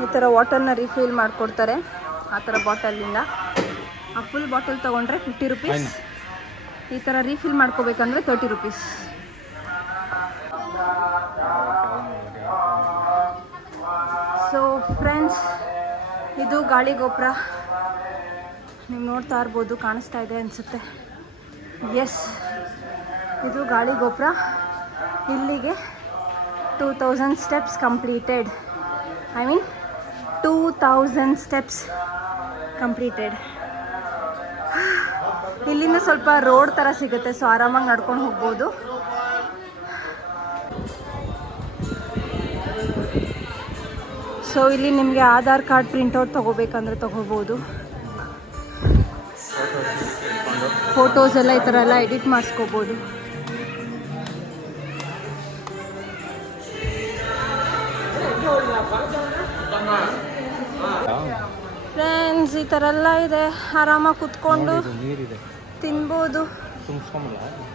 ಈ ಥರ ವಾಟರ್ನ ರೀಫಿಲ್ ಮಾಡಿಕೊಡ್ತಾರೆ, ಆ ಥರ ಬಾಟಲಿಂದ. ಆ ಫುಲ್ ಬಾಟಲ್ ತೊಗೊಂಡ್ರೆ 50 rupees. ಈ ಥರ ರೀಫಿಲ್ ಮಾಡ್ಕೋಬೇಕಂದ್ರೆ 30 rupees. ಸೊ ಫ್ರೆಂಡ್ಸ್, ಇದು ಗಾಳಿ ಗೋಪುರ. ನೀವು ನೋಡ್ತಾ ಇರ್ಬೋದು, ಕಾಣಿಸ್ತಾ ಇದೆ ಅನಿಸುತ್ತೆ. ಎಸ್, ಇದು ಗಾಳಿ ಗೋಪುರ. ಇಲ್ಲಿಗೆ 2000 steps completed. I mean 2000 steps completed. ಇಲ್ಲಿಂದ ಸ್ವಲ್ಪ ರೋಡ್ ಥರ ಸಿಗುತ್ತೆ, ಸೊ ಆರಾಮಾಗಿ ನಡ್ಕೊಂಡು ಹೋಗ್ಬೋದು. ಸೊ ಇಲ್ಲಿ ನಿಮಗೆ ಆಧಾರ್ ಕಾರ್ಡ್ ಪ್ರಿಂಟೌಟ್ ತೊಗೋಬೇಕಂದ್ರೆ ತೊಗೋಬೋದು. ಫೋಟೋಸ್ ಎಲ್ಲ ಈ ಥರ ಎಲ್ಲ ಎಡಿಟ್ ಮಾಡಿಸ್ಕೋಬೋದು. ಫ್ರೆಂಡ್ಸ್, ಈ ಥರ ಎಲ್ಲ ಇದೆ. ಆರಾಮಾಗಿ ಕುತ್ಕೊಂಡು ತಿನ್ಬೋದು.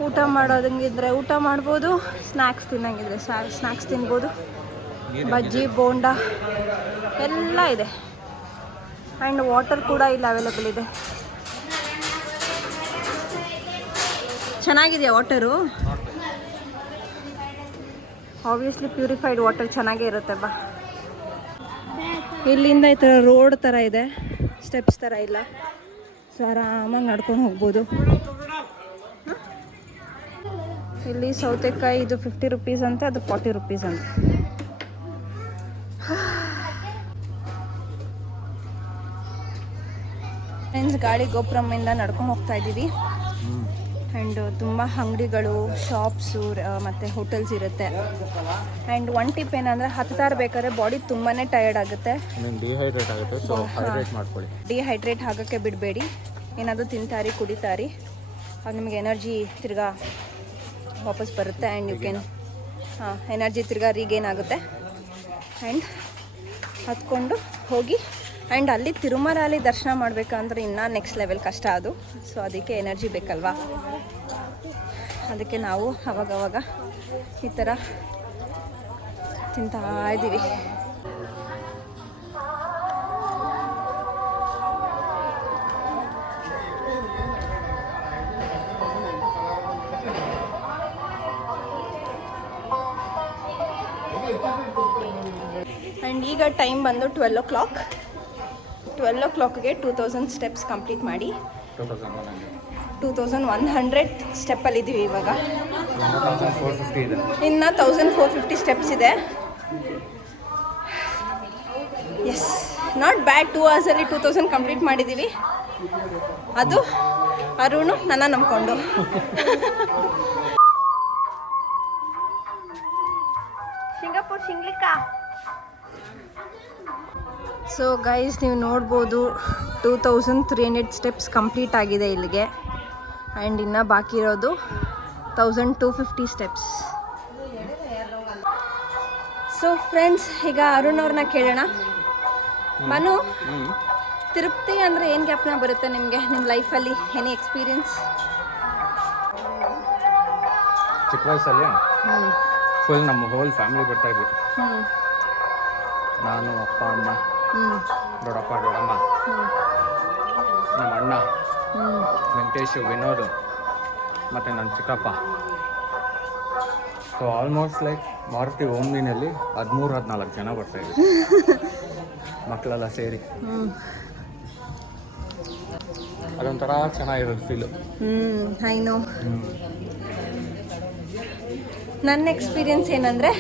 ಊಟ ಮಾಡೋದಂಗಿದ್ರೆ ಊಟ ಮಾಡ್ಬೋದು, ಸ್ನ್ಯಾಕ್ಸ್ ತಿನ್ನಂಗಿದ್ರೆ ಸ್ನ್ಯಾಕ್ಸ್ ತಿನ್ಬೋದು. ಬಜ್ಜಿ, ಬೋಂಡ ಎಲ್ಲ ಇದೆ. ಆ್ಯಂಡ್ ವಾಟರ್ ಕೂಡ ಇಲ್ಲಿ ಅವೈಲೇಬಲ್ ಇದೆ. ಚೆನ್ನಾಗಿದೆಯಾ ವಾಟರು? ಆಬ್ವಿಯಸ್ಲಿ ಪ್ಯೂರಿಫೈಡ್ ವಾಟರ್ ಚೆನ್ನಾಗೇ ಇರುತ್ತೆ ಬಾ. ಇಲ್ಲಿಂದ ಈ ಥರ ರೋಡ್ ಥರ ಇದೆ, ಸ್ಟೆಪ್ಸ್ ಥರ ಇಲ್ಲ. ಸೊ ಆರಾಮಾಗಿ ನಡ್ಕೊಂಡು ಹೋಗ್ಬೋದು. ಇಲ್ಲಿ ಸೌತೆಕಾಯಿ ಇದು 50 rupees ಅಂತ, ಅದು 40 rupees ಅಂತ. ಫ್ರೆಂಡ್ಸ್, ಗಾಳಿ ಗೋಪುರಮ್ಮಿಂದ ನಡ್ಕೊಂಡು ಹೋಗ್ತಾ ಇದ್ದೀವಿ. ಆ್ಯಂಡ್ ತುಂಬ ಅಂಗಡಿಗಳು, ಶಾಪ್ಸು ಮತ್ತು ಹೋಟೆಲ್ಸ್ ಇರುತ್ತೆ. ಆ್ಯಂಡ್ ಒನ್ ಟಿಪ್ ಏನಂದರೆ, ಹತ್ತಾ ಇರ್ಬೇಕಾದ್ರೆ ಬಾಡಿ ತುಂಬಾ ಟಯರ್ಡ್ ಆಗುತ್ತೆ, ಡಿಹೈಡ್ರೇಟ್ ಆಗುತ್ತೆ. ಸೊ ಹೈಡ್ರೇಟ್ ಮಾಡ್ಕೊಳ್ಳಿ. ಡಿಹೈಡ್ರೇಟ್ ಆಗೋಕ್ಕೆ ಬಿಡಬೇಡಿ. ಏನಾದರೂ ತಿಂತಾರಿ, ಕುಡಿತಾರಿ, ಅದು ನಿಮಗೆ ಎನರ್ಜಿ ತಿರ್ಗಾ ವಾಪಸ್ ಬರುತ್ತೆ. ಆ್ಯಂಡ್ ಯು ಕ್ಯಾನ್ ಎನರ್ಜಿ ತಿರ್ಗಾ ರೀಗೇನ್ ಆಗುತ್ತೆ. ಆ್ಯಂಡ್ ಹತ್ಕೊಂಡು ಹೋಗಿ. ಆ್ಯಂಡ್ ಅಲ್ಲಿ ತಿರುಮಲಲ್ಲಿ ದರ್ಶನ ಮಾಡಬೇಕಂದ್ರೆ ಇನ್ನೂ ನೆಕ್ಸ್ಟ್ ಲೆವೆಲ್ ಕಷ್ಟ ಅದು. ಸೊ ಅದಕ್ಕೆ ಎನರ್ಜಿ ಬೇಕಲ್ವಾ, ಅದಕ್ಕೆ ನಾವು ಅವಾಗವಾಗ ಈ ಥರ ತಿಂತಾ ಇದ್ದೀವಿ. ಆ್ಯಂಡ್ ಈಗ ಟೈಮ್ ಬಂದು 12 o'clock. 12 o'clockಗೆ 2000 steps ಕಂಪ್ಲೀಟ್ ಮಾಡಿ 2100 ಸ್ಟೆಪ್ಪಲ್ಲಿದ್ದೀವಿ ಇವಾಗ. ಇನ್ನು 1450 ಸ್ಟೆಪ್ಸ್ ಇದೆ. Yes, not bad. 2 ಅವರ್ಸಲ್ಲಿ 2000 ಕಂಪ್ಲೀಟ್ ಮಾಡಿದ್ದೀವಿ. ಅದು ಅರುಣು ನನ್ನ ನಂಬ್ಕೊಂಡು. ಸಿಂಗಾಪುರ್ ಶಿಂಗ್ಲಿಕಾ. ಸೊ ಗೈಸ್, ನೀವು ನೋಡ್ಬೋದು 2300 ಸ್ಟೆಪ್ಸ್ ಕಂಪ್ಲೀಟ್ ಆಗಿದೆ ಇಲ್ಲಿಗೆ. ಆ್ಯಂಡ್ ಇನ್ನೂ ಬಾಕಿ ಇರೋದು 1250 ಸ್ಟೆಪ್ಸ್. ಸೊ ಫ್ರೆಂಡ್ಸ್, ಈಗ ಅರುಣ್ ಅವ್ರನ್ನ ಕೇಳೋಣ. ಮನು, ತಿರುಪತಿ ಅಂದರೆ ಏನು ಜ್ಞಾಪನ ಬರುತ್ತೆ ನಿಮಗೆ ನಿಮ್ಮ ಲೈಫಲ್ಲಿ? Any experience? ಚಿಕ್ಕ ವಯಸ್ಸಲ್ಲಿ ಫುಲ್ ನಮ್ಮ ಹೋಲ್ ಫ್ಯಾಮಿಲಿ ಬರ್ತಾಯಿದ್ವಿ. ನಾನು, ಅಪ್ಪ, ಅಮ್ಮ, ದೊಡ್ಡಪ್ಪ, ದೊಡ್ಡಮ್ಮ, ನಮ್ಮ ಅಣ್ಣ ವೆಂಕಟೇಶು, ವಿನೋದ್ ಮತ್ತು ನನ್ನ ಚಿಕ್ಕಪ್ಪ. ಸೊ ಆಲ್ಮೋಸ್ಟ್ ಲೈಕ್ ಮಾರುತಿ ಓಮ್ನಿನಲ್ಲಿ 13-14 ಜನ ಬರ್ತಾಯಿದ್ವಿ, ಮಕ್ಕಳೆಲ್ಲ ಸೇರಿ. ಅದೊಂಥರ ಚೆನ್ನಾಗಿರೋದು ಫೀಲು. I know. ನನ್ನ ಎಕ್ಸ್ಪೀರಿಯನ್ಸ್ ಏನಂದರೆ,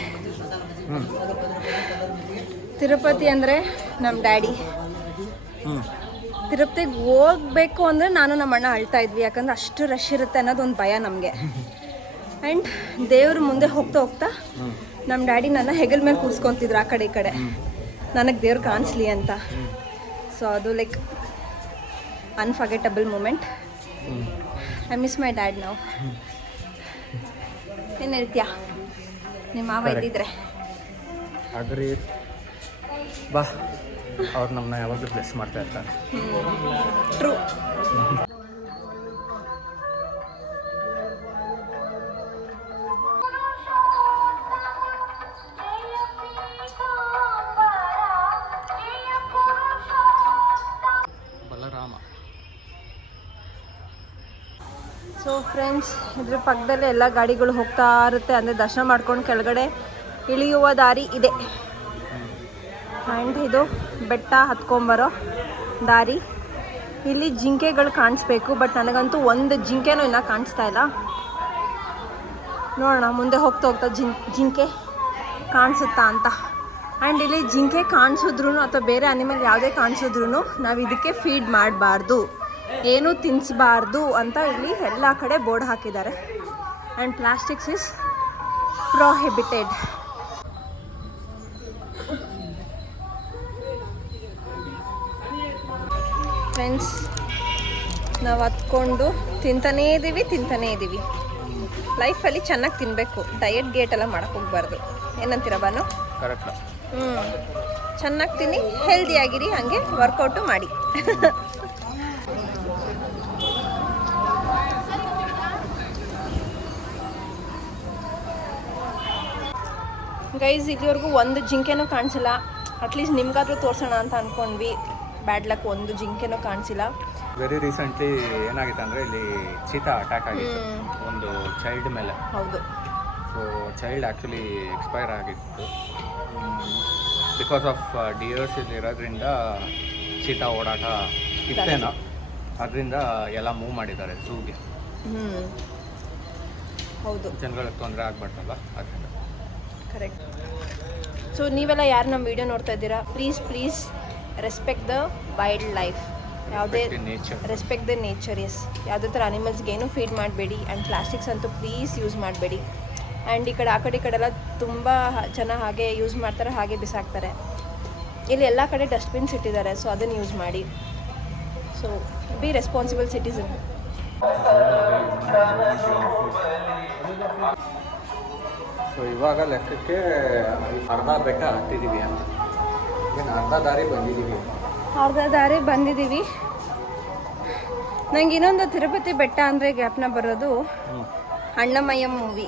ತಿರುಪತಿ ಅಂದರೆ ನಮ್ಮ ಡ್ಯಾಡಿ. ತಿರುಪತಿಗೆ ಹೋಗಬೇಕು ಅಂದರೆ ನಾನು ನಮ್ಮ ಅಣ್ಣ ಅಳ್ತಾ ಇದ್ವಿ, ಯಾಕಂದರೆ ಅಷ್ಟು ರಶ್ ಇರುತ್ತೆ ಅನ್ನೋದೊಂದು ಭಯ ನಮಗೆ. ಆ್ಯಂಡ್ ದೇವ್ರ ಮುಂದೆ ಹೋಗ್ತಾ ಹೋಗ್ತಾ ನಮ್ಮ ಡ್ಯಾಡಿ ನನ್ನ ಹೆಗಲ ಮೇಲೆ ಕೂರಿಸ್ಕೊತಿದ್ರು ಆ ಕಡೆ ಈ ಕಡೆ, ನನಗೆ ದೇವ್ರು ಕಾಣಿಸ್ಲಿ ಅಂತ. ಸೊ ಅದು like unforgettable moment. I miss my dad ನಾವು. ಏನು ಹೇಳ್ತೀಯಾ ನಿಮ್ಮ ಮಾವ ಇದ್ದಿದ್ರೆ? ಅಗ್ರಿ ಬಾ, ಅವ್ರು ನಮ್ಮನ್ನ ಯಾವಾಗಲೂ ಬ್ಲೆಸ್ ಮಾಡ್ತಾ ಇರ್ತಾರೆ. ಟ್ರೂ. ಬಲರಾಮ. ಸೊ ಫ್ರೆಂಡ್ಸ್, ಇದ್ರ ಪಕ್ಕದಲ್ಲೇ ಎಲ್ಲ ಗಾಡಿಗಳು ಹೋಗ್ತಾ ಇರುತ್ತೆ. ಅಂದರೆ ದರ್ಶನ ಮಾಡ್ಕೊಂಡು ಕೆಳಗಡೆ ಇಳಿಯುವ ದಾರಿ ಇದೆ. ಆ್ಯಂಡ್ ಇದು ಬೆಟ್ಟ ಹತ್ಕೊಂಬರೋ ದಾರಿ. ಇಲ್ಲಿ ಜಿಂಕೆಗಳು ಕಾಣಿಸ್ಬೇಕು, ಬಟ್ ನನಗಂತೂ ಒಂದು ಜಿಂಕೆನೂ ಇನ್ನೂ ಕಾಣಿಸ್ತಾ ಇಲ್ಲ. ನೋಡೋಣ ಮುಂದೆ ಹೋಗ್ತಾ ಹೋಗ್ತಾ ಜಿಂಕೆ ಕಾಣಿಸುತ್ತಾ ಅಂತ. ಆ್ಯಂಡ್ ಇಲ್ಲಿ ಜಿಂಕೆ ಕಾಣಿಸಿದ್ರು ಅಥವಾ ಬೇರೆ ಅನಿಮಲ್ ಯಾವುದೇ ಕಾಣಿಸಿದ್ರು ನಾವು ಇದಕ್ಕೆ ಫೀಡ್ ಮಾಡಬಾರ್ದು, ಏನೂ ತಿನ್ನಿಸಬಾರ್ದು ಅಂತ ಇಲ್ಲಿ ಎಲ್ಲ ಕಡೆ ಬೋರ್ಡ್ ಹಾಕಿದ್ದಾರೆ. And plastics is prohibited. Friends, ನಾವು ಹತ್ಕೊಂಡು ತಿಂತಾನೇ ಇದ್ದೀವಿ. ಲೈಫಲ್ಲಿ ಚೆನ್ನಾಗಿ ತಿನ್ನಬೇಕು, ಡಯಟ್ ಗೇಟ್ ಎಲ್ಲ ಮಾಡೋಕ್ಕೆ ಹೋಗ್ಬಾರ್ದು. ಏನಂತೀರ ಬಾನು? ಕರೆಕ್ಟ್. ಚೆನ್ನಾಗಿ ತಿನ್ನಿ, ಹೆಲ್ದಿಯಾಗಿರಿ, ಹಾಗೆ ವರ್ಕೌಟು ಮಾಡಿ. ಗೈಸ್, ಇಲ್ಲಿವರೆಗೂ ಒಂದು ಜಿಂಕೆನೂ ಕಾಣಿಸಿಲ್ಲ. ಅಟ್ಲೀಸ್ಟ್ ನಿಮ್ಗಾದ್ರೂ ತೋರಿಸೋಣ ಅಂತ ಅಂದ್ಕೊಂಡ್ವಿ. ಬ್ಯಾಡ್ ಲಕ್, ಒಂದು ಜಿಂಕೆನೂ ಕಾಣಿಸಿಲ್ಲ. ವೆರಿ ರೀಸೆಂಟ್ಲಿ ಏನಾಗಿತ್ತು ಅಂದರೆ ಇಲ್ಲಿ ಚೀತಾ ಅಟ್ಯಾಕ್ ಆಗಿತ್ತು ಒಂದು ಚೈಲ್ಡ್ ಮೇಲೆ. ಹೌದು. ಸೊ ಚೈಲ್ಡ್ ಆ್ಯಕ್ಚುಲಿ ಎಕ್ಸ್ಪೈರ್ ಆಗಿತ್ತು. ಬಿಕಾಸ್ ಆಫ್ ಡಿಯರ್ಸ್ ಇರೋದ್ರಿಂದ ಚೀತಾ ಓಡಾಟ ಇತ್ತೇನೋ, ಅದರಿಂದ ಎಲ್ಲ ಮೂವ್ ಮಾಡಿದ್ದಾರೆ ಝೂಗೆ. ಹೌದು, ಜನಗಳಿಗೆ ತೊಂದರೆ ಆಗ್ಬಾರ್ದಲ್ಲ, ಅದರಿಂದ. ಕರೆಕ್ಟ್. ಸೊ ನೀವೆಲ್ಲ ಯಾರು ನಮ್ಮ ವಿಡಿಯೋ ನೋಡ್ತಾ ಇದ್ದೀರಾ, please respect the wild life. ಯಾವುದೇ ರೆಸ್ಪೆಕ್ಟ್ ದ ನೇಚರ್. ಎಸ್, ಯಾವುದೇ ಥರ ಅನಿಮಲ್ಸ್ಗೆ ಏನೂ ಫೀಡ್ ಮಾಡಬೇಡಿ. ಆ್ಯಂಡ್ ಪ್ಲಾಸ್ಟಿಕ್ಸ್ ಅಂತೂ ಪ್ಲೀಸ್ ಯೂಸ್ ಮಾಡಬೇಡಿ. ಆ್ಯಂಡ್ ಆ ಕಡೆ ಎಲ್ಲ ತುಂಬ ಜನ ಹಾಗೆ ಯೂಸ್ ಮಾಡ್ತಾರೆ, ಹಾಗೆ ಬಿಸಾಕ್ತಾರೆ. ಇಲ್ಲಿ ಎಲ್ಲ ಕಡೆ ಡಸ್ಟ್ಬಿನ್ಸ್ ಇಟ್ಟಿದ್ದಾರೆ, ಸೊ ಅದನ್ನು ಯೂಸ್ ಮಾಡಿ. So B responsible citizen. So ಇವಾಗ ಲೆಕ್ಕಕ್ಕೆ ಅರ್ಧ ಬೆಟ್ಟ ಹತ್ತಿದ್ದೀವಿ ಅಂತ, ಏನು ಅರ್ಧ ದಾರಿ ಬಂದಿದ್ದೀವಿ. ನಂಗೆ ಇನ್ನೊಂದು ತಿರುಪತಿ ಬೆಟ್ಟ ಅಂದರೆ ಜ್ಞಾಪನ ಬರೋದು ಅಣ್ಣಮಯ್ಯ ಮೂವಿ.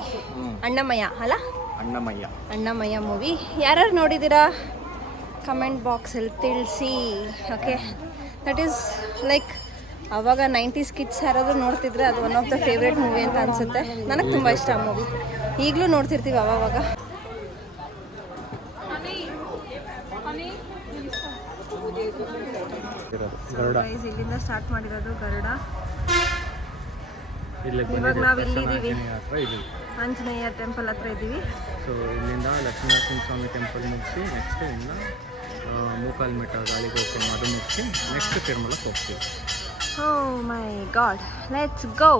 ಅಣ್ಣಮಯ್ಯ ಅಲ್ಲ, ಅಣ್ಣಮಯ್ಯ ಮೂವಿ. ಯಾರು ನೋಡಿದ್ದೀರಾ ಕಮೆಂಟ್ ಬಾಕ್ಸಲ್ಲಿ ತಿಳಿಸಿ. ಓಕೆ, ದಟ್ ಈಸ್ ಲೈಕ್ ಆವಾಗ 90s ಕಿಡ್ಸ್ ಯಾರಾದರೂ ನೋಡ್ತಿದ್ರೆ ಅದು one of the favourite movie ಅಂತ ಅನಿಸುತ್ತೆ. ನನಗೆ ತುಂಬ ಇಷ್ಟ ಆ ಮೂವಿ, ಈಗಲೂ ನೋಡ್ತಿರ್ತೀವಿ ಅವಾಗ. ಇಲ್ಲಿಂದ ಸ್ಟಾರ್ಟ್ ಮಾಡಿರೋದು ಗರುಡ. ಇವಾಗ ನಾವು ಇಲ್ಲಿದ್ದೀವಿ, ಆಂಜನೇಯ ಟೆಂಪಲ್ ಹತ್ರ ಇದ್ದೀವಿ. ಸೊ ಇಲ್ಲಿಂದ ಲಕ್ಷ್ಮೀನರಸಿಂಹ ಸ್ವಾಮಿ ಟೆಂಪಲ್ ಮುಗಿಸಿ ನೆಕ್ಸ್ಟ್ ಇನ್ನು ಮೂಕ ಗೋಪಾಲ್ ಮಠ ಗಾಳಿ ಗೋಪುರ ಅದು ಮುಗಿಸಿ ನೆಕ್ಸ್ಟ್ ತಿರುಮಲಕ್ಕೆ ಹೋಗ್ತೀವಿ. Oh my god, let's go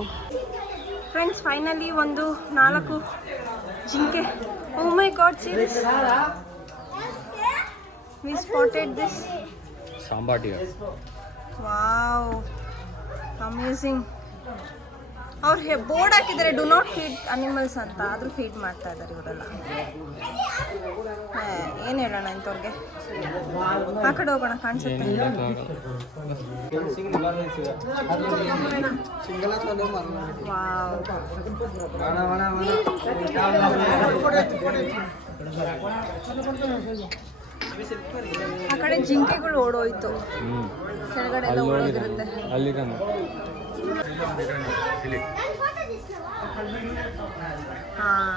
friends. Finally ಒಂದು 4 ಜಿಂಕೆ. Oh my god, serious we spotted this. Sambar deer. Wow, amazing. ಅವ್ರು ಬೋರ್ಡ್ ಹಾಕಿದ್ದಾರೆ ಡು ನಾಟ್ ಫೀಡ್ ಅನಿಮಲ್ಸ್ ಅಂತ, ಆದರೂ ಫೀಡ್ ಮಾಡ್ತಾ ಇದ್ದಾರೆ ಇವರೆಲ್ಲ. ಏನು ಹೇಳೋಣ ಇಂಥವ್ರಿಗೆ. ಆ ಕಡೆ ಹೋಗೋಣ, ಕಾಣಿಸುತ್ತೆ. ವಾವ್, ಆ ಕಡೆ ಜಿಂಕೆಗಳು ಓಡೋಯ್ತು, ಕೆಳಗಡೆ ಎಲ್ಲ ಓಡೋದಿರುತ್ತೆ. ಅಲ್ಲಿದ್ದಾನೆ. ಹಾಂ,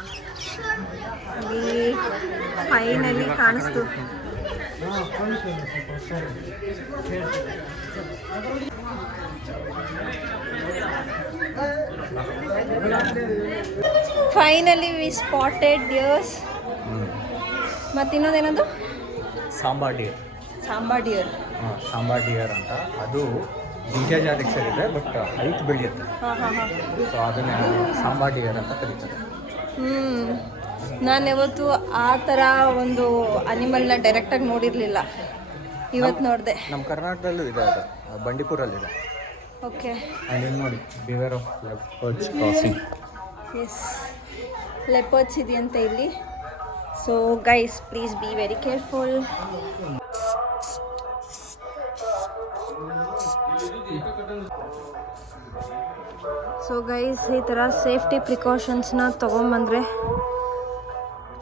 ಇಲ್ಲಿ ಫೈನಲಿ ಕಾಣಿಸ್ತು. Finally we spotted deers. ಮತ್ತು ಇನ್ನೊಂದೇನದು? Sambar deer. Sambar deer. Sambar deer ಅಂತ. ಅದು ಜಿಂಕೆ ಜಾತಿಗೆ ಸೇರಿದೆ, ಬಟ್ ಹೈಟ್ ಬೆಳೆಯುತ್ತೆ. ಹಾಂ ಹಾಂ ಹಾಂ. ಸೊ ಅದನ್ನೇ ಸಾಂಬಾ ಡಿಯರ್ ಅಂತ ಕರೀತಾರೆ. ನಾನು ಯಾವತ್ತು ಆ ಥರ ಒಂದು ಅನಿಮಲ್ನ ಡೈರೆಕ್ಟಾಗಿ ನೋಡಿರಲಿಲ್ಲ, ಇವತ್ತು ನೋಡಿದೆ. ನಮ್ಮ ಕರ್ನಾಟಕದಲ್ಲೂ ಇದೆ, ಅದು ಬಂಡೀಪುರಲ್ಲಿದೆ. ಓಕೆ. ಅಲ್ಲಿ ನೋಡಿ, beware of leopards crossing. Yes, leopards ಇದೆಯಂತೆ ಇಲ್ಲಿ. So guys, please be very careful. So guys, ಈ ಥರ ಸೇಫ್ಟಿ ಪ್ರಿಕಾಷನ್ಸ್ನ ತೊಗೊಂಬಂದರೆ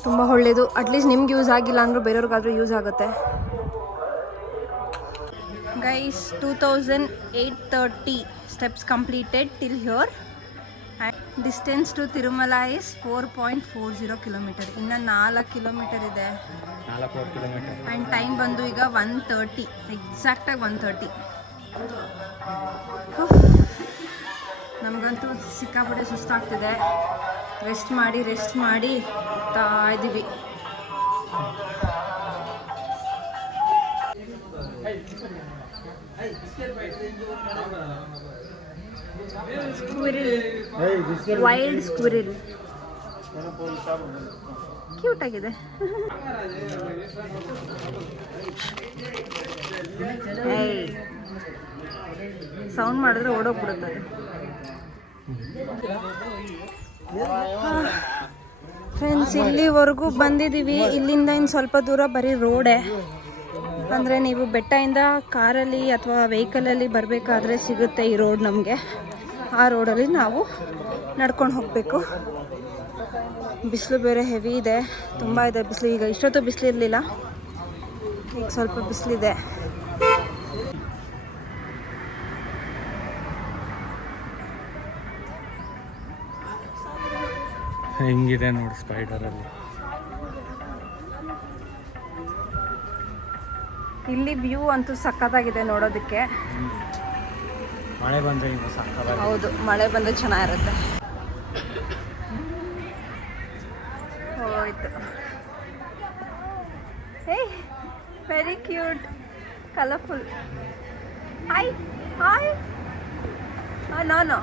ತುಂಬ ಒಳ್ಳೆಯದು. ಅಟ್ಲೀಸ್ಟ್ ನಿಮ್ಗೆ ಯೂಸ್ ಆಗಿಲ್ಲ ಅಂದರೂ ಬೇರೆಯವ್ರಿಗಾದ್ರೂ ಯೂಸ್ ಆಗುತ್ತೆ. Guys, 2830 steps completed till here and distance to Tirumala is 4.40 kilometer. ಇನ್ನು 4 ಕಿಲೋಮೀಟರ್ ಇದೆ. 4 ಕಿಲೋಮೀಟರ್. ಆ್ಯಂಡ್ ಟೈಮ್ ಬಂದು ಈಗ 1:30, ಎಕ್ಸಾಕ್ಟಾಗಿ 1:30. ನಮಗಂತೂ ಸಿಕ್ಕಾಪಟ್ಟೆ ಸುಸ್ತಾಗ್ತಿದೆ. ರೆಸ್ಟ್ ಮಾಡಿ ತಾ ಇದ್ದೀವಿ. ಸ್ಕ್ವಿರಿಲ್, ವೈಲ್ಡ್ ಸ್ಕ್ವಿರಿಲ್, ಕ್ಯೂಟ್ ಆಗಿದೆ. ಸೌಂಡ್ ಮಾಡಿದ್ರೆ ಓಡೋಗ್ಬಿಡುತ್ತೆ ಅದು. ಫ್ರೆಂಡ್ಸ್, ಇಲ್ಲಿವರೆಗೂ ಬಂದಿದ್ದೀವಿ. ಇಲ್ಲಿಂದ ಇನ್ನು ಸ್ವಲ್ಪ ದೂರ ಬರೀ ರೋಡೇ. ಅಂದರೆ ನೀವು ಬೆಟ್ಟದಿಂದ ಕಾರಲ್ಲಿ ಅಥವಾ ವೆಹಿಕಲಲ್ಲಿ ಬರಬೇಕಾದ್ರೆ ಸಿಗುತ್ತೆ ಈ ರೋಡ್ ನಮಗೆ. ಆ ರೋಡಲ್ಲಿ ನಾವು ನಡ್ಕೊಂಡು ಹೋಗಬೇಕು. ಬಿಸಿಲು ಬೇರೆ ಹೆವಿ ಇದೆ, ತುಂಬ ಇದೆ ಬಿಸಿಲು. ಈಗ ಇಷ್ಟೊತ್ತು ಬಿಸಿಲಿರಲಿಲ್ಲ, ಈಗ ಸ್ವಲ್ಪ ಬಿಸಿಲಿದೆ. ಹೆಂಗಿದೆ ನೋಡಿ ಸ್ಪೈಡರಲ್ಲಿ. ಇಲ್ಲಿ ವ್ಯೂ ಅಂತೂ ಸಖತ್ತಾಗಿದೆ ನೋಡೋದಕ್ಕೆ. ಮಳೆ ಬಂದರೆ ಇನ್ನು ಸಕ್ಕತ್ತಾಗಿ. ಹೌದು, ಮಳೆ ಬಂದರೆ ಚೆನ್ನಾಗಿರುತ್ತೆ. ಹೋಯ್ತು. ಏಯ್, very cute, colourful. Hi hi. No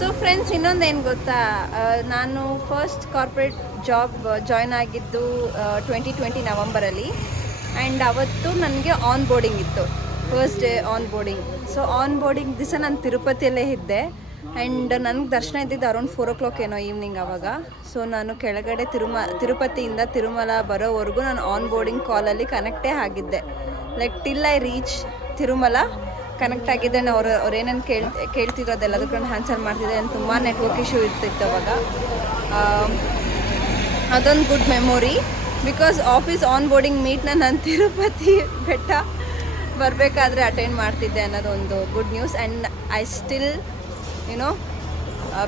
so friends, ಇನ್ನೊಂದೇನು ಗೊತ್ತಾ, ನಾನು ಫಸ್ಟ್ ಕಾರ್ಪೊರೇಟ್ ಜಾಬ್ ಜಾಯ್ನ್ ಆಗಿದ್ದು 2020 ನವಂಬರಲ್ಲಿ. ಆ್ಯಂಡ್ ಅವತ್ತು ನನಗೆ ಆನ್ ಬೋರ್ಡಿಂಗ್ ಇತ್ತು, first day on boarding. So on boarding ದಿವಸ ನಾನು ತಿರುಪತಿಯಲ್ಲೇ ಇದ್ದೆ. ಆ್ಯಂಡ್ ನನಗೆ ದರ್ಶನ ಇದ್ದಿದ್ದು ಅರೌಂಡ್ 4 o'clock ಏನೋ ಈವ್ನಿಂಗ್ ಆವಾಗ. ಸೊ ನಾನು ಕೆಳಗಡೆ ತಿರುಪತಿಯಿಂದ ತಿರುಮಲ ಬರೋವರೆಗೂ ನಾನು ಆನ್ ಬೋರ್ಡಿಂಗ್ ಕಾಲಲ್ಲಿ ಕನೆಕ್ಟೇ ಆಗಿದ್ದೆ. Like till I reach Tirumala connect ಆಗಿದ್ದೆ. ಅವ್ರು ಏನೇನು ಕೇಳ್ತಿದ್ರು ಅದೆಲ್ಲದಕ್ಕೂ ಆನ್ಸರ್ ಮಾಡ್ತಿದ್ದೆ. ನಾನು ತುಂಬ ನೆಟ್ವರ್ಕ್ ಇಶ್ಯೂ ಇರ್ತಿತ್ತು ಅವಾಗ. ಅದೊಂದು good memory. Because office on boarding ಮೀಟ್ನ ನಾನು ತಿರುಪತಿ ಬೆಟ್ಟ ಬರಬೇಕಾದ್ರೆ ಅಟೆಂಡ್ ಮಾಡ್ತಿದ್ದೆ ಅನ್ನೋದೊಂದು good news. And I still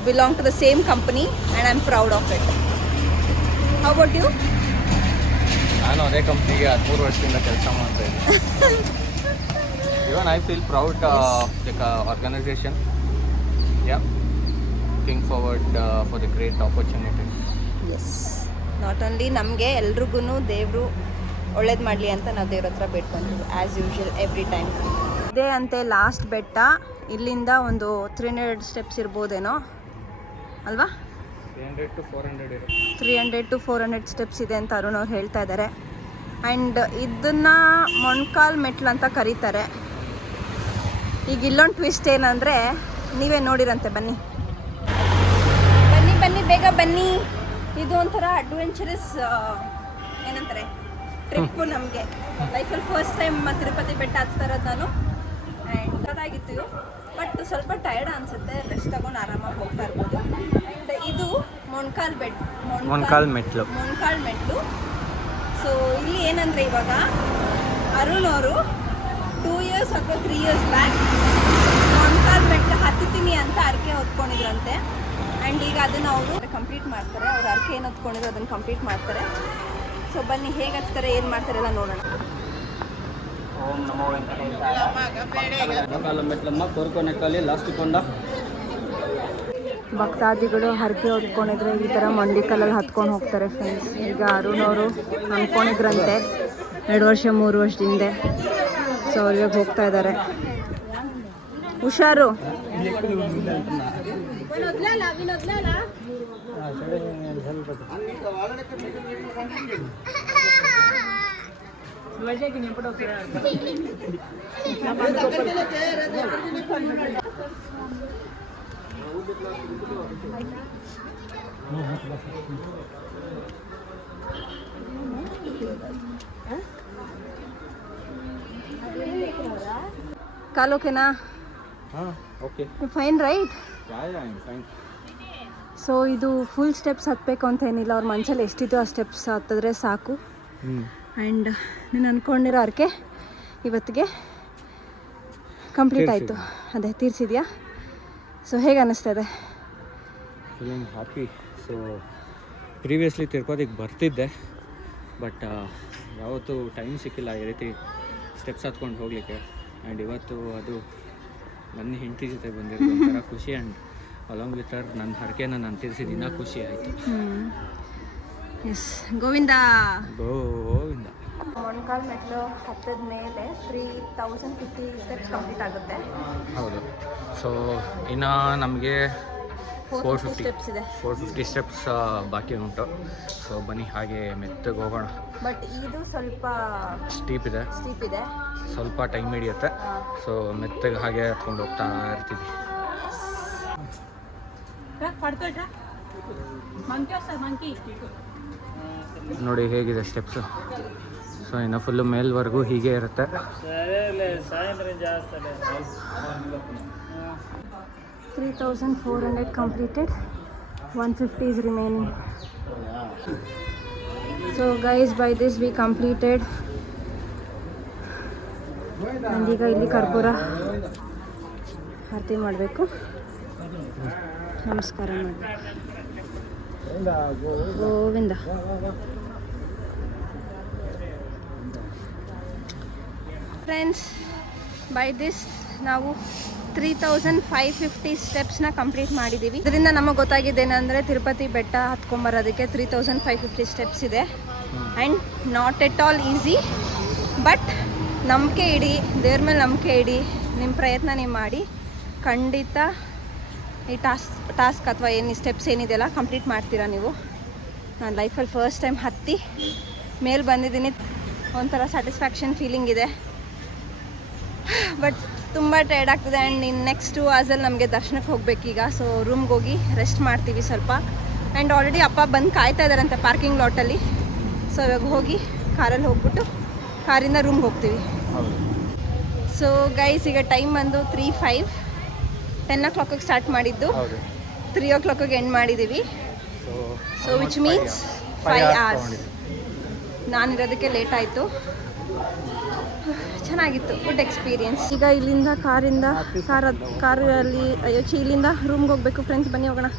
belong to the same company and I am proud of it. How about you? ನಾನು ಅದೇ ಕಂಪ್ನಿಗೆ 13 ವರ್ಷದಿಂದ ಕೆಲಸ ಮಾಡ್ತಾ ಇದ್ದೀನಿ. Even I feel proud like organisation. Yeah, think forward for the great opportunities. Yes, not only ನಮಗೆ ಎಲ್ರಿಗೂ ದೇವರು ಒಳ್ಳೇದು ಮಾಡಲಿ ಅಂತ ನಾವು ದೇವ್ರ ಹತ್ರ ಬೇಡ್ಕೊಂತೀವಿ ಆ್ಯಸ್ ಯೂಶ್ವಲ್ ಎವ್ರಿ ಟೈಮ್. ಇದೇ ಅಂತೆ ಲಾಸ್ಟ್ ಬೆಟ್ಟ. ಇಲ್ಲಿಂದ ಒಂದು 300 ಸ್ಟೆಪ್ಸ್ ಇರ್ಬೋದೇನೋ ಅಲ್ವಾ? 300 to 400 ಇದೆ. 300 to 400 ಸ್ಟೆಪ್ಸ್ ಇದೆ ಅಂತ ಅರುಣ್ ಅವ್ರು ಹೇಳ್ತಾ ಇದ್ದಾರೆ. ಆ್ಯಂಡ್ ಇದನ್ನು ಮೊಣ್ಕಾಲ್ ಮೆಟ್ಲು ಅಂತ ಕರೀತಾರೆ. ಈಗ ಇಲ್ಲೊಂದು ಟ್ವಿಸ್ಟ್ ಏನಂದರೆ, ನೀವೇ ನೋಡಿರಂತೆ, ಬನ್ನಿ ಬನ್ನಿ ಬನ್ನಿ ಬೇಗ ಬನ್ನಿ. ಇದು ಒಂಥರ ಅಡ್ವೆಂಚರಸ್ ಏನಂತಾರೆ ಟ್ರಿಪ್ಪು. ನಮಗೆ ಲೈಫಲ್ಲಿ ಫಸ್ಟ್ ಟೈಮ್ ತಿರುಪತಿ ಬೆಟ್ಟ ಹತ್ತಾ ಇರೋದು ನಾನು. ಆ್ಯಂಡ್ ಅದಾಗಿತ್ತು, ಬಟ್ ಸ್ವಲ್ಪ ಟಯರ್ಡ್ ಅನಿಸುತ್ತೆ. ರೆಸ್ಟ್ ತಗೊಂಡು ಆರಾಮಾಗಿ ಹೋಗ್ತಾ ಇರ್ಬೋದು. ಆ್ಯಂಡ್ ಇದು ಮೊಣ್ಕಾಲ್ ಮೆಟ್ಲು. ಸೊ ಇಲ್ಲಿ ಏನಂದರೆ, ಇವಾಗ ಅರುಣ್ ಅವರು 2 years ಅಥವಾ 3 years ಬ್ಯಾಕ್ ಮೊಣ್ಕಾಲ್ ಮೆಟ್ಲು ಹತ್ತೀನಿ ಅಂತ ಅರ್ಕೆ ಹೊತ್ಕೊಂಡಿದ್ರಂತೆ. ಆ್ಯಂಡ್ ಈಗ ಅದನ್ನು ಅವರು ಕಂಪ್ಲೀಟ್ ಮಾಡ್ತಾರೆ. ಅವ್ರು ಅರ್ಕೆ ಏನು ಹೊತ್ಕೊಂಡಿದ್ರು ಅದನ್ನು ಕಂಪ್ಲೀಟ್ ಮಾಡ್ತಾರೆ. ಸೊ ಬನ್ನಿ, ಹೇಗೆ ಹಚ್ತಾರೆ, ಏನು ಮಾಡ್ತಾರೆ ಎಲ್ಲ ನೋಡೋಣ. ಓಂ ನಮೋ ವೆಂಕಟೇಶಾಯ. ಮೆಟ್ಲಮ್ಮ ಕೋರ್ಕೊನೆಕ್ಕಲ್ಲಿ ಲಾಸ್ಟ್ ಕೊಂಡ. ಭಕ್ತಾದಿಗಳು ಹರಕೆ ಹೊತ್ಕೊಂಡಿದ್ರೆ ಈ ಥರ ಮಂಡಿಕಲ್ಲಲ್ಲಿ ಹತ್ಕೊಂಡು ಹೋಗ್ತಾರೆ ಫ್ರೆಂಡ್ಸ್. ಈಗ ಅರುಣ್ ಅವರು ಅಂದ್ಕೊಂಡಿದ್ರಂತೆ 2 ವರ್ಷ 3 ವರ್ಷದಿಂದ. ಸೊ ಇವಾಗ ಹೋಗ್ತಾ ಇದ್ದಾರೆ. ಹುಷಾರು. ಕಾಲ್ ಓಕೆನಾ? Okay, fine right? Fine. So ಇದು ಫುಲ್ ಸ್ಟೆಪ್ಸ್ ಹತ್ತಬೇಕು ಅಂತ ಏನಿಲ್ಲ. ಅವ್ರ ಮನಸ್ಸಲ್ಲಿ ಎಷ್ಟಿತ್ತು ಆ ಸ್ಟೆಪ್ಸ್ ಹತ್ತಿದ್ರೆ ಸಾಕು. ಆ್ಯಂಡ್ ನೀನು ಅಂದ್ಕೊಂಡಿರೋ ಅರ್ಕೆ ಇವತ್ತಿಗೆ ಕಂಪ್ಲೀಟ್ ಆಯಿತು. ಅದೇ ತೀರಿಸಿದ್ಯಾ? ಸೊ ಹೇಗೆ ಅನ್ನಿಸ್ತಾ ಇದೆ? Feeling happy. ಸೊ ಪ್ರೀವಿಯಸ್ಲಿ ತಿರುಪತಿಗೆ ಬರ್ತಿದ್ದೆ, ಬಟ್ ಯಾವತ್ತೂ ಟೈಮ್ ಸಿಕ್ಕಿಲ್ಲ ಈ ರೀತಿ ಸ್ಟೆಪ್ಸ್ ಹತ್ಕೊಂಡು ಹೋಗಲಿಕ್ಕೆ. ಆ್ಯಂಡ್ ಇವತ್ತು ಅದು ನನ್ನ ಹೆಂಡತಿ ಜೊತೆ ಬಂದಿರೋ ಒಂಥರ ಖುಷಿ. ಆ್ಯಂಡ್ ಅಲಾಂಗ್ ವಿತ್ ಹರ್ ನನ್ನ ಹರಕೆನ ನಾನು ತೀರಿಸಿದ ಖುಷಿ ಆಯಿತು. ಎಸ್, ಗೋವಿಂದ ಗೋವಿಂದ. ಮೊಣ್ಕಾಲ್ ಮೆಟ್ಲು ಹತ್ತದ ಮೇಲೆ 3050 ಸ್ಟೆಪ್ಸ್ ಕಂಪ್ಲೀಟ್ ಆಗುತ್ತೆ. ಹೌದು. ಸೊ ಇನ್ನು ನಮಗೆ 450 ಸ್ಟೆಪ್ಸ್ ಇದೆ. 450 ಸ್ಟೆಪ್ಸ್ ಬಾಕಿ ಉಂಟು. ಸೊ ಬನ್ನಿ ಹಾಗೆ ಮೆತ್ತಗೆ ಹೋಗೋಣ. ಬಟ್ ಇದು ಸ್ವಲ್ಪ ಸ್ಟೀಪ್ ಇದೆ, ಸ್ವಲ್ಪ ಟೈಮ್ ಹಿಡಿಯುತ್ತೆ. ಸೊ ಮೆತ್ತಗೆ ಹಾಗೆ ಹತ್ಕೊಂಡು ಹೋಗ್ತಾ ಇರ್ತೀವಿ. ನೋಡಿ ಹೇಗಿದೆ ಸ್ಟೆಪ್ಸು. ಸೊ ಇನ್ನು ಫುಲ್ಲು ಮೇಲ್ವರೆಗೂ ಹೀಗೆ ಇರುತ್ತೆ. 3400 completed, 150 is remaining. So guys, by this we completed. And ಈಗ ಇಲ್ಲಿ ಕರ್ಪೂರ ಆರತಿ ಮಾಡಬೇಕು, ನಮಸ್ಕಾರ ಮಾಡಬೇಕು. ಗೋವಿಂದ. ಫ್ರೆಂಡ್ಸ್, ಬೈ ದಿಸ್ ನಾವು 3550 ಸ್ಟೆಪ್ಸ್ನ ಕಂಪ್ಲೀಟ್ ಮಾಡಿದ್ದೀವಿ. ಇದರಿಂದ ನಮಗೆ ಗೊತ್ತಾಗಿದ್ದೇನೆಂದರೆ ತಿರುಪತಿ ಬೆಟ್ಟ ಹತ್ಕೊಂಬರೋದಕ್ಕೆ 3550 ಸ್ಟೆಪ್ಸ್ ಇದೆ. And not at all easy. But ನಂಬಿಕೆ ಇಡಿ, ದೇವ್ರ ಮೇಲೆ ನಂಬಿಕೆ ಇಡಿ, ನಿಮ್ಮ ಪ್ರಯತ್ನ ನೀವು ಮಾಡಿ, ಖಂಡಿತ ಈ ಟಾಸ್ಕ್ ಅಥವಾ ಏನು ಸ್ಟೆಪ್ಸ್ ಏನಿದೆಯಲ್ಲ ಕಂಪ್ಲೀಟ್ ಮಾಡ್ತೀರಾ ನೀವು. ನಾನು ಲೈಫಲ್ಲಿ ಫಸ್ಟ್ ಟೈಮ್ ಹತ್ತಿ ಮೇಲೆ ಬಂದಿದ್ದೀನಿ. ಒಂಥರ ಸ್ಯಾಟಿಸ್ಫ್ಯಾಕ್ಷನ್ ಫೀಲಿಂಗ್ ಇದೆ. ಬಟ್ ತುಂಬ ಟೈರ್ಡ್ ಆಗ್ತದೆ. ಆ್ಯಂಡ್ ಇನ್ನು ನೆಕ್ಸ್ಟ್ 2 hours ನಮಗೆ ದರ್ಶನಕ್ಕೆ ಹೋಗಬೇಕೀಗ. ಸೊ ರೂಮ್ಗೆ ಹೋಗಿ ರೆಸ್ಟ್ ಮಾಡ್ತೀವಿ ಸ್ವಲ್ಪ. ಆ್ಯಂಡ್ ಆಲ್ರೆಡಿ ಅಪ್ಪ ಬಂದು ಕಾಯ್ತಾ ಇದ್ದಾರಂತೆ ಪಾರ್ಕಿಂಗ್ ಲಾಟಲ್ಲಿ. ಸೊ ಇವಾಗ ಹೋಗಿ ಕಾರಲ್ಲಿ ಹೋಗ್ಬಿಟ್ಟು ಕಾರಿಂದ ರೂಮ್ಗೆ ಹೋಗ್ತೀವಿ. ಸೊ ಗೈಸ್, ಈಗ ಟೈಮ್ ಬಂದು 3:05. 10 o'clock ಸ್ಟಾರ್ಟ್ ಮಾಡಿದ್ದು, 3 o'clock ಎಂಡ್ ಮಾಡಿದ್ದೀವಿ. So which means 5 hours. ನಾನಿರೋದಕ್ಕೆ ಲೇಟ್ ಆಯಿತು. ಚೆನ್ನಾಗಿತ್ತು, ಗುಡ್ ಎಕ್ಸ್ಪೀರಿಯನ್ಸ್. ಈಗ ಇಲ್ಲಿಂದ ಕಾರಲ್ಲಿ ಇಲ್ಲಿಂದ ರೂಮ್ಗೆ ಹೋಗಬೇಕು. ಫ್ರೆಂಡ್ಸ್ ಬನ್ನಿ ಹೋಗೋಣ.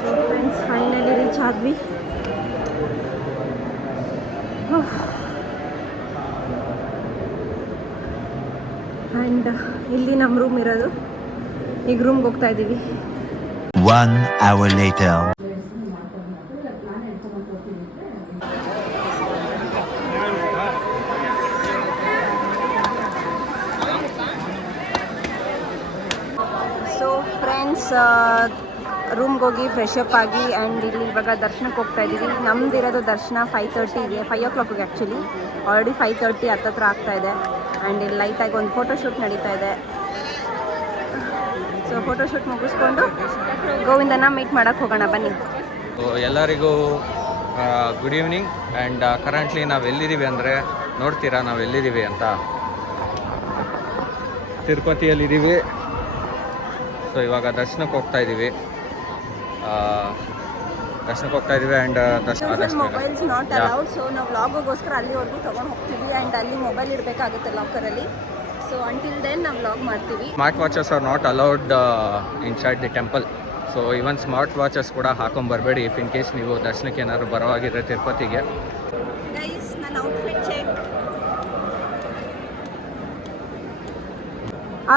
ಸೊ ಫ್ರೆಂಡ್ಸ್, ಫೈನಲಿ ರೀಚ್ ಆದ್ವಿ. ಆ್ಯಂಡ್ ಇಲ್ಲಿ ನಮ್ಮ ರೂಮ್ ಇರೋದು. ಈಗ ರೂಮ್ಗೆ ಹೋಗ್ತಾ ಇದ್ದೀವಿ. 1 hour later. ಸೊ ಫ್ರೆಂಡ್ಸ್, ರೂಮ್ಗೆ ಹೋಗಿ ಫ್ರೆಶ್ ಅಪ್ ಆಗಿ ಆ್ಯಂಡ್ ಇಲ್ಲಿ ಇವಾಗ ದರ್ಶನಕ್ಕೆ ಹೋಗ್ತಾ ಇದ್ದೀವಿ. ನಮ್ದಿರೋದು ದರ್ಶನ 5:30ಗೆ, 5 o'clock ಆ್ಯಕ್ಚುಲಿ. ಆಲ್ರೆಡಿ 5:30 ಹತ್ತತ್ರ ಆಗ್ತಾ ಇದೆ. ಆ್ಯಂಡ್ ಇಲ್ಲಿ ಲೈಟಾಗಿ ಒಂದು ಫೋಟೋಶೂಟ್ ನಡೀತಾ ಇದೆ. ಸೊ ಫೋಟೋಶೂಟ್ ಮುಗಿಸ್ಕೊಂಡು ಗೋವಿಂದನ ಮೀಟ್ ಮಾಡೋಕ್ಕೆ ಹೋಗೋಣ ಬನ್ನಿ. ಎಲ್ಲರಿಗೂ ಗುಡ್ ಈವ್ನಿಂಗ್. ಆ್ಯಂಡ್ ಕರೆಂಟ್ಲಿ ನಾವು ಎಲ್ಲಿದ್ದೀವಿ ಅಂದರೆ, ನೋಡ್ತೀರಾ ನಾವು ಎಲ್ಲಿದ್ದೀವಿ ಅಂತ. ತಿರುಪತಿಯಲ್ಲಿದ್ದೀವಿ. ಸೊ ಇವಾಗ ದರ್ಶನಕ್ಕೆ ಹೋಗ್ತಾ ಇದ್ದೀವಿ. And mobiles not allowed. So ನಾವು ವ್ಲಾಗೋಗೋಸ್ಕರ ಅಲ್ಲಿವರೆಗೂ ತೊಗೊಂಡು ಹೋಗ್ತೀವಿ. ಆ್ಯಂಡ್ ಅಲ್ಲಿ ಮೊಬೈಲ್ ಇರಬೇಕಾಗುತ್ತೆ ಲಾಕರಲ್ಲಿ. ಸೊ ಅಂಟಿಲ್ ದೆನ್ ನಾವು ವ್ಲಾಗ್ ಮಾಡ್ತೀವಿ. Smart watches are not allowed inside the temple. So even smart watches ಕೂಡ ಹಾಕೊಂಬರ್ಬೇಡಿ ಇಫ್ ಇನ್ ಕೇಸ್ ನೀವು ದರ್ಶನಕ್ಕೆ ಏನಾದ್ರು ಬರೋವಾಗಿದ್ರೆ ತಿರುಪತಿಗೆ. ಗೈಸ್, ನನ್ನ outfit check.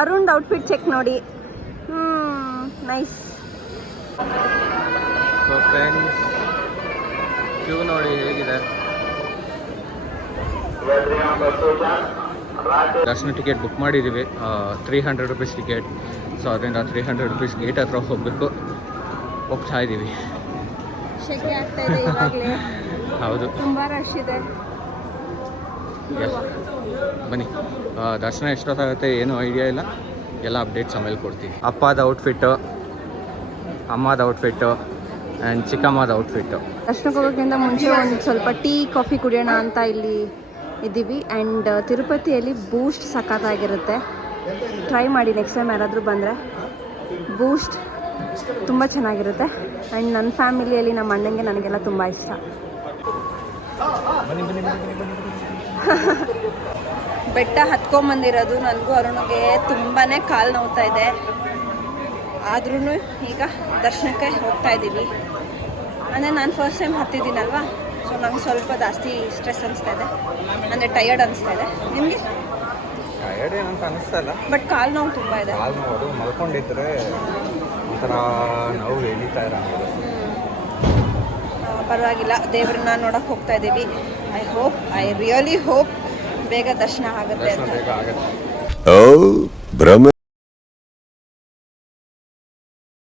Arun outfit check ನೋಡಿ. ನೈಸ್. ಸೊ ಫ್ರೆಂಡ್ಸ್, ಕ್ಯೂ ನೋಡಿ ಹೇಗಿದೆ. ದರ್ಶನ ಟಿಕೆಟ್ ಬುಕ್ ಮಾಡಿದ್ದೀವಿ, 300 rupees ಟಿಕೆಟ್. ಸೊ ಅದರಿಂದ 300 rupees ಗೇಟ್ ಹತ್ರ ಹೋಗ್ತಾ ಇದ್ದೀವಿ. ಶೆಕೆ ಆಗ್ತಾ ಇದೆ ಇವಾಗಲೇ. ಹೌದು, ತುಂಬ ರಶ್ ಇದೆ. ಬನ್ನಿ. ದರ್ಶನ ಎಷ್ಟೊತ್ತಾಗುತ್ತೆ ಏನೂ ಐಡಿಯಾ ಇಲ್ಲ. ಎಲ್ಲ ಅಪ್ಡೇಟ್ಸ್ ಆಮೇಲೆ ಕೊಡ್ತೀವಿ. ಅಪ್ಪದ ಔಟ್ಫಿಟ್ಟು, ಅಮ್ಮದ ಔಟ್ಫಿಟ್ಟು ಆ್ಯಂಡ್ ಚಿಕ್ಕಮ್ಮದ ಔಟ್ಫಿಟ್ಟು. ದರ್ಶನಕ್ಕೆ ಹೋಗೋಕ್ಕಿಂತ ಮುಂಚೆ ಒಂದು ಸ್ವಲ್ಪ ಟೀ ಕಾಫಿ ಕುಡಿಯೋಣ ಅಂತ ಇಲ್ಲಿ ಇದ್ದೀವಿ. ಆ್ಯಂಡ್ ತಿರುಪತಿಯಲ್ಲಿ ಬೂಸ್ಟ್ ಸಖತ್ತಾಗಿರುತ್ತೆ. ಟ್ರೈ ಮಾಡಿ ನೆಕ್ಸ್ಟ್ ಟೈಮ್ ಯಾರಾದರೂ ಬಂದರೆ. ಬೂಸ್ಟ್ ತುಂಬ ಚೆನ್ನಾಗಿರುತ್ತೆ. ಆ್ಯಂಡ್ ನನ್ನ ಫ್ಯಾಮಿಲಿಯಲ್ಲಿ ನಮ್ಮ ಅಣ್ಣಂಗೆ ನನಗೆಲ್ಲ ತುಂಬ ಇಷ್ಟ. ಬೆಟ್ಟ ಹತ್ಕೊಂಬಂದಿರೋದು ನನಗೂ ಅರುಣಿಗೆ ತುಂಬಾ ಕಾಲು ನೋವ್ತಾ ಇದೆ. ಆದ್ರೂ ಈಗ ದರ್ಶನಕ್ಕೆ ಹೋಗ್ತಾ ಇದ್ದೀವಿ. ಅಂದರೆ ನಾನು ಫಸ್ಟ್ ಟೈಮ್ ಹತ್ತಿದ್ದೀನಲ್ವಾ, ಸೊ ನಂಗೆ ಸ್ವಲ್ಪ ಜಾಸ್ತಿ ಸ್ಟ್ರೆಸ್ ಅನಿಸ್ತಾ ಇದೆ, ಅಂದರೆ ಟಯರ್ಡ್ ಅನಿಸ್ತಾ ಇದೆ. ನಿಮಗೆ? ಟಯರ್ಡ್ ಏನಂತ ಅನಿಸ್ತಾ ಇಲ್ಲ, ಬಟ್ ಕಾಲು ನೋವು ತುಂಬ ಇದೆ. ಕಾಲು ನೋವು ಮಲ್ಕೊಂಡಿದ್ರೆ ಒಂಥರ ನೋವು ಎಳಿತಾ ಇರೋದು. ಪರವಾಗಿಲ್ಲ, ದೇವ್ರನ್ನ ನೋಡೋಕೆ ಹೋಗ್ತಾ ಇದ್ದೀವಿ. ಐ ರಿಯಲಿ ಹೋಪ್ ಬೇಗ ದರ್ಶನ ಆಗುತ್ತೆ ಅಂತ. ಬೇಗ ಆಗುತ್ತೆ. ಭ್ರಮೆ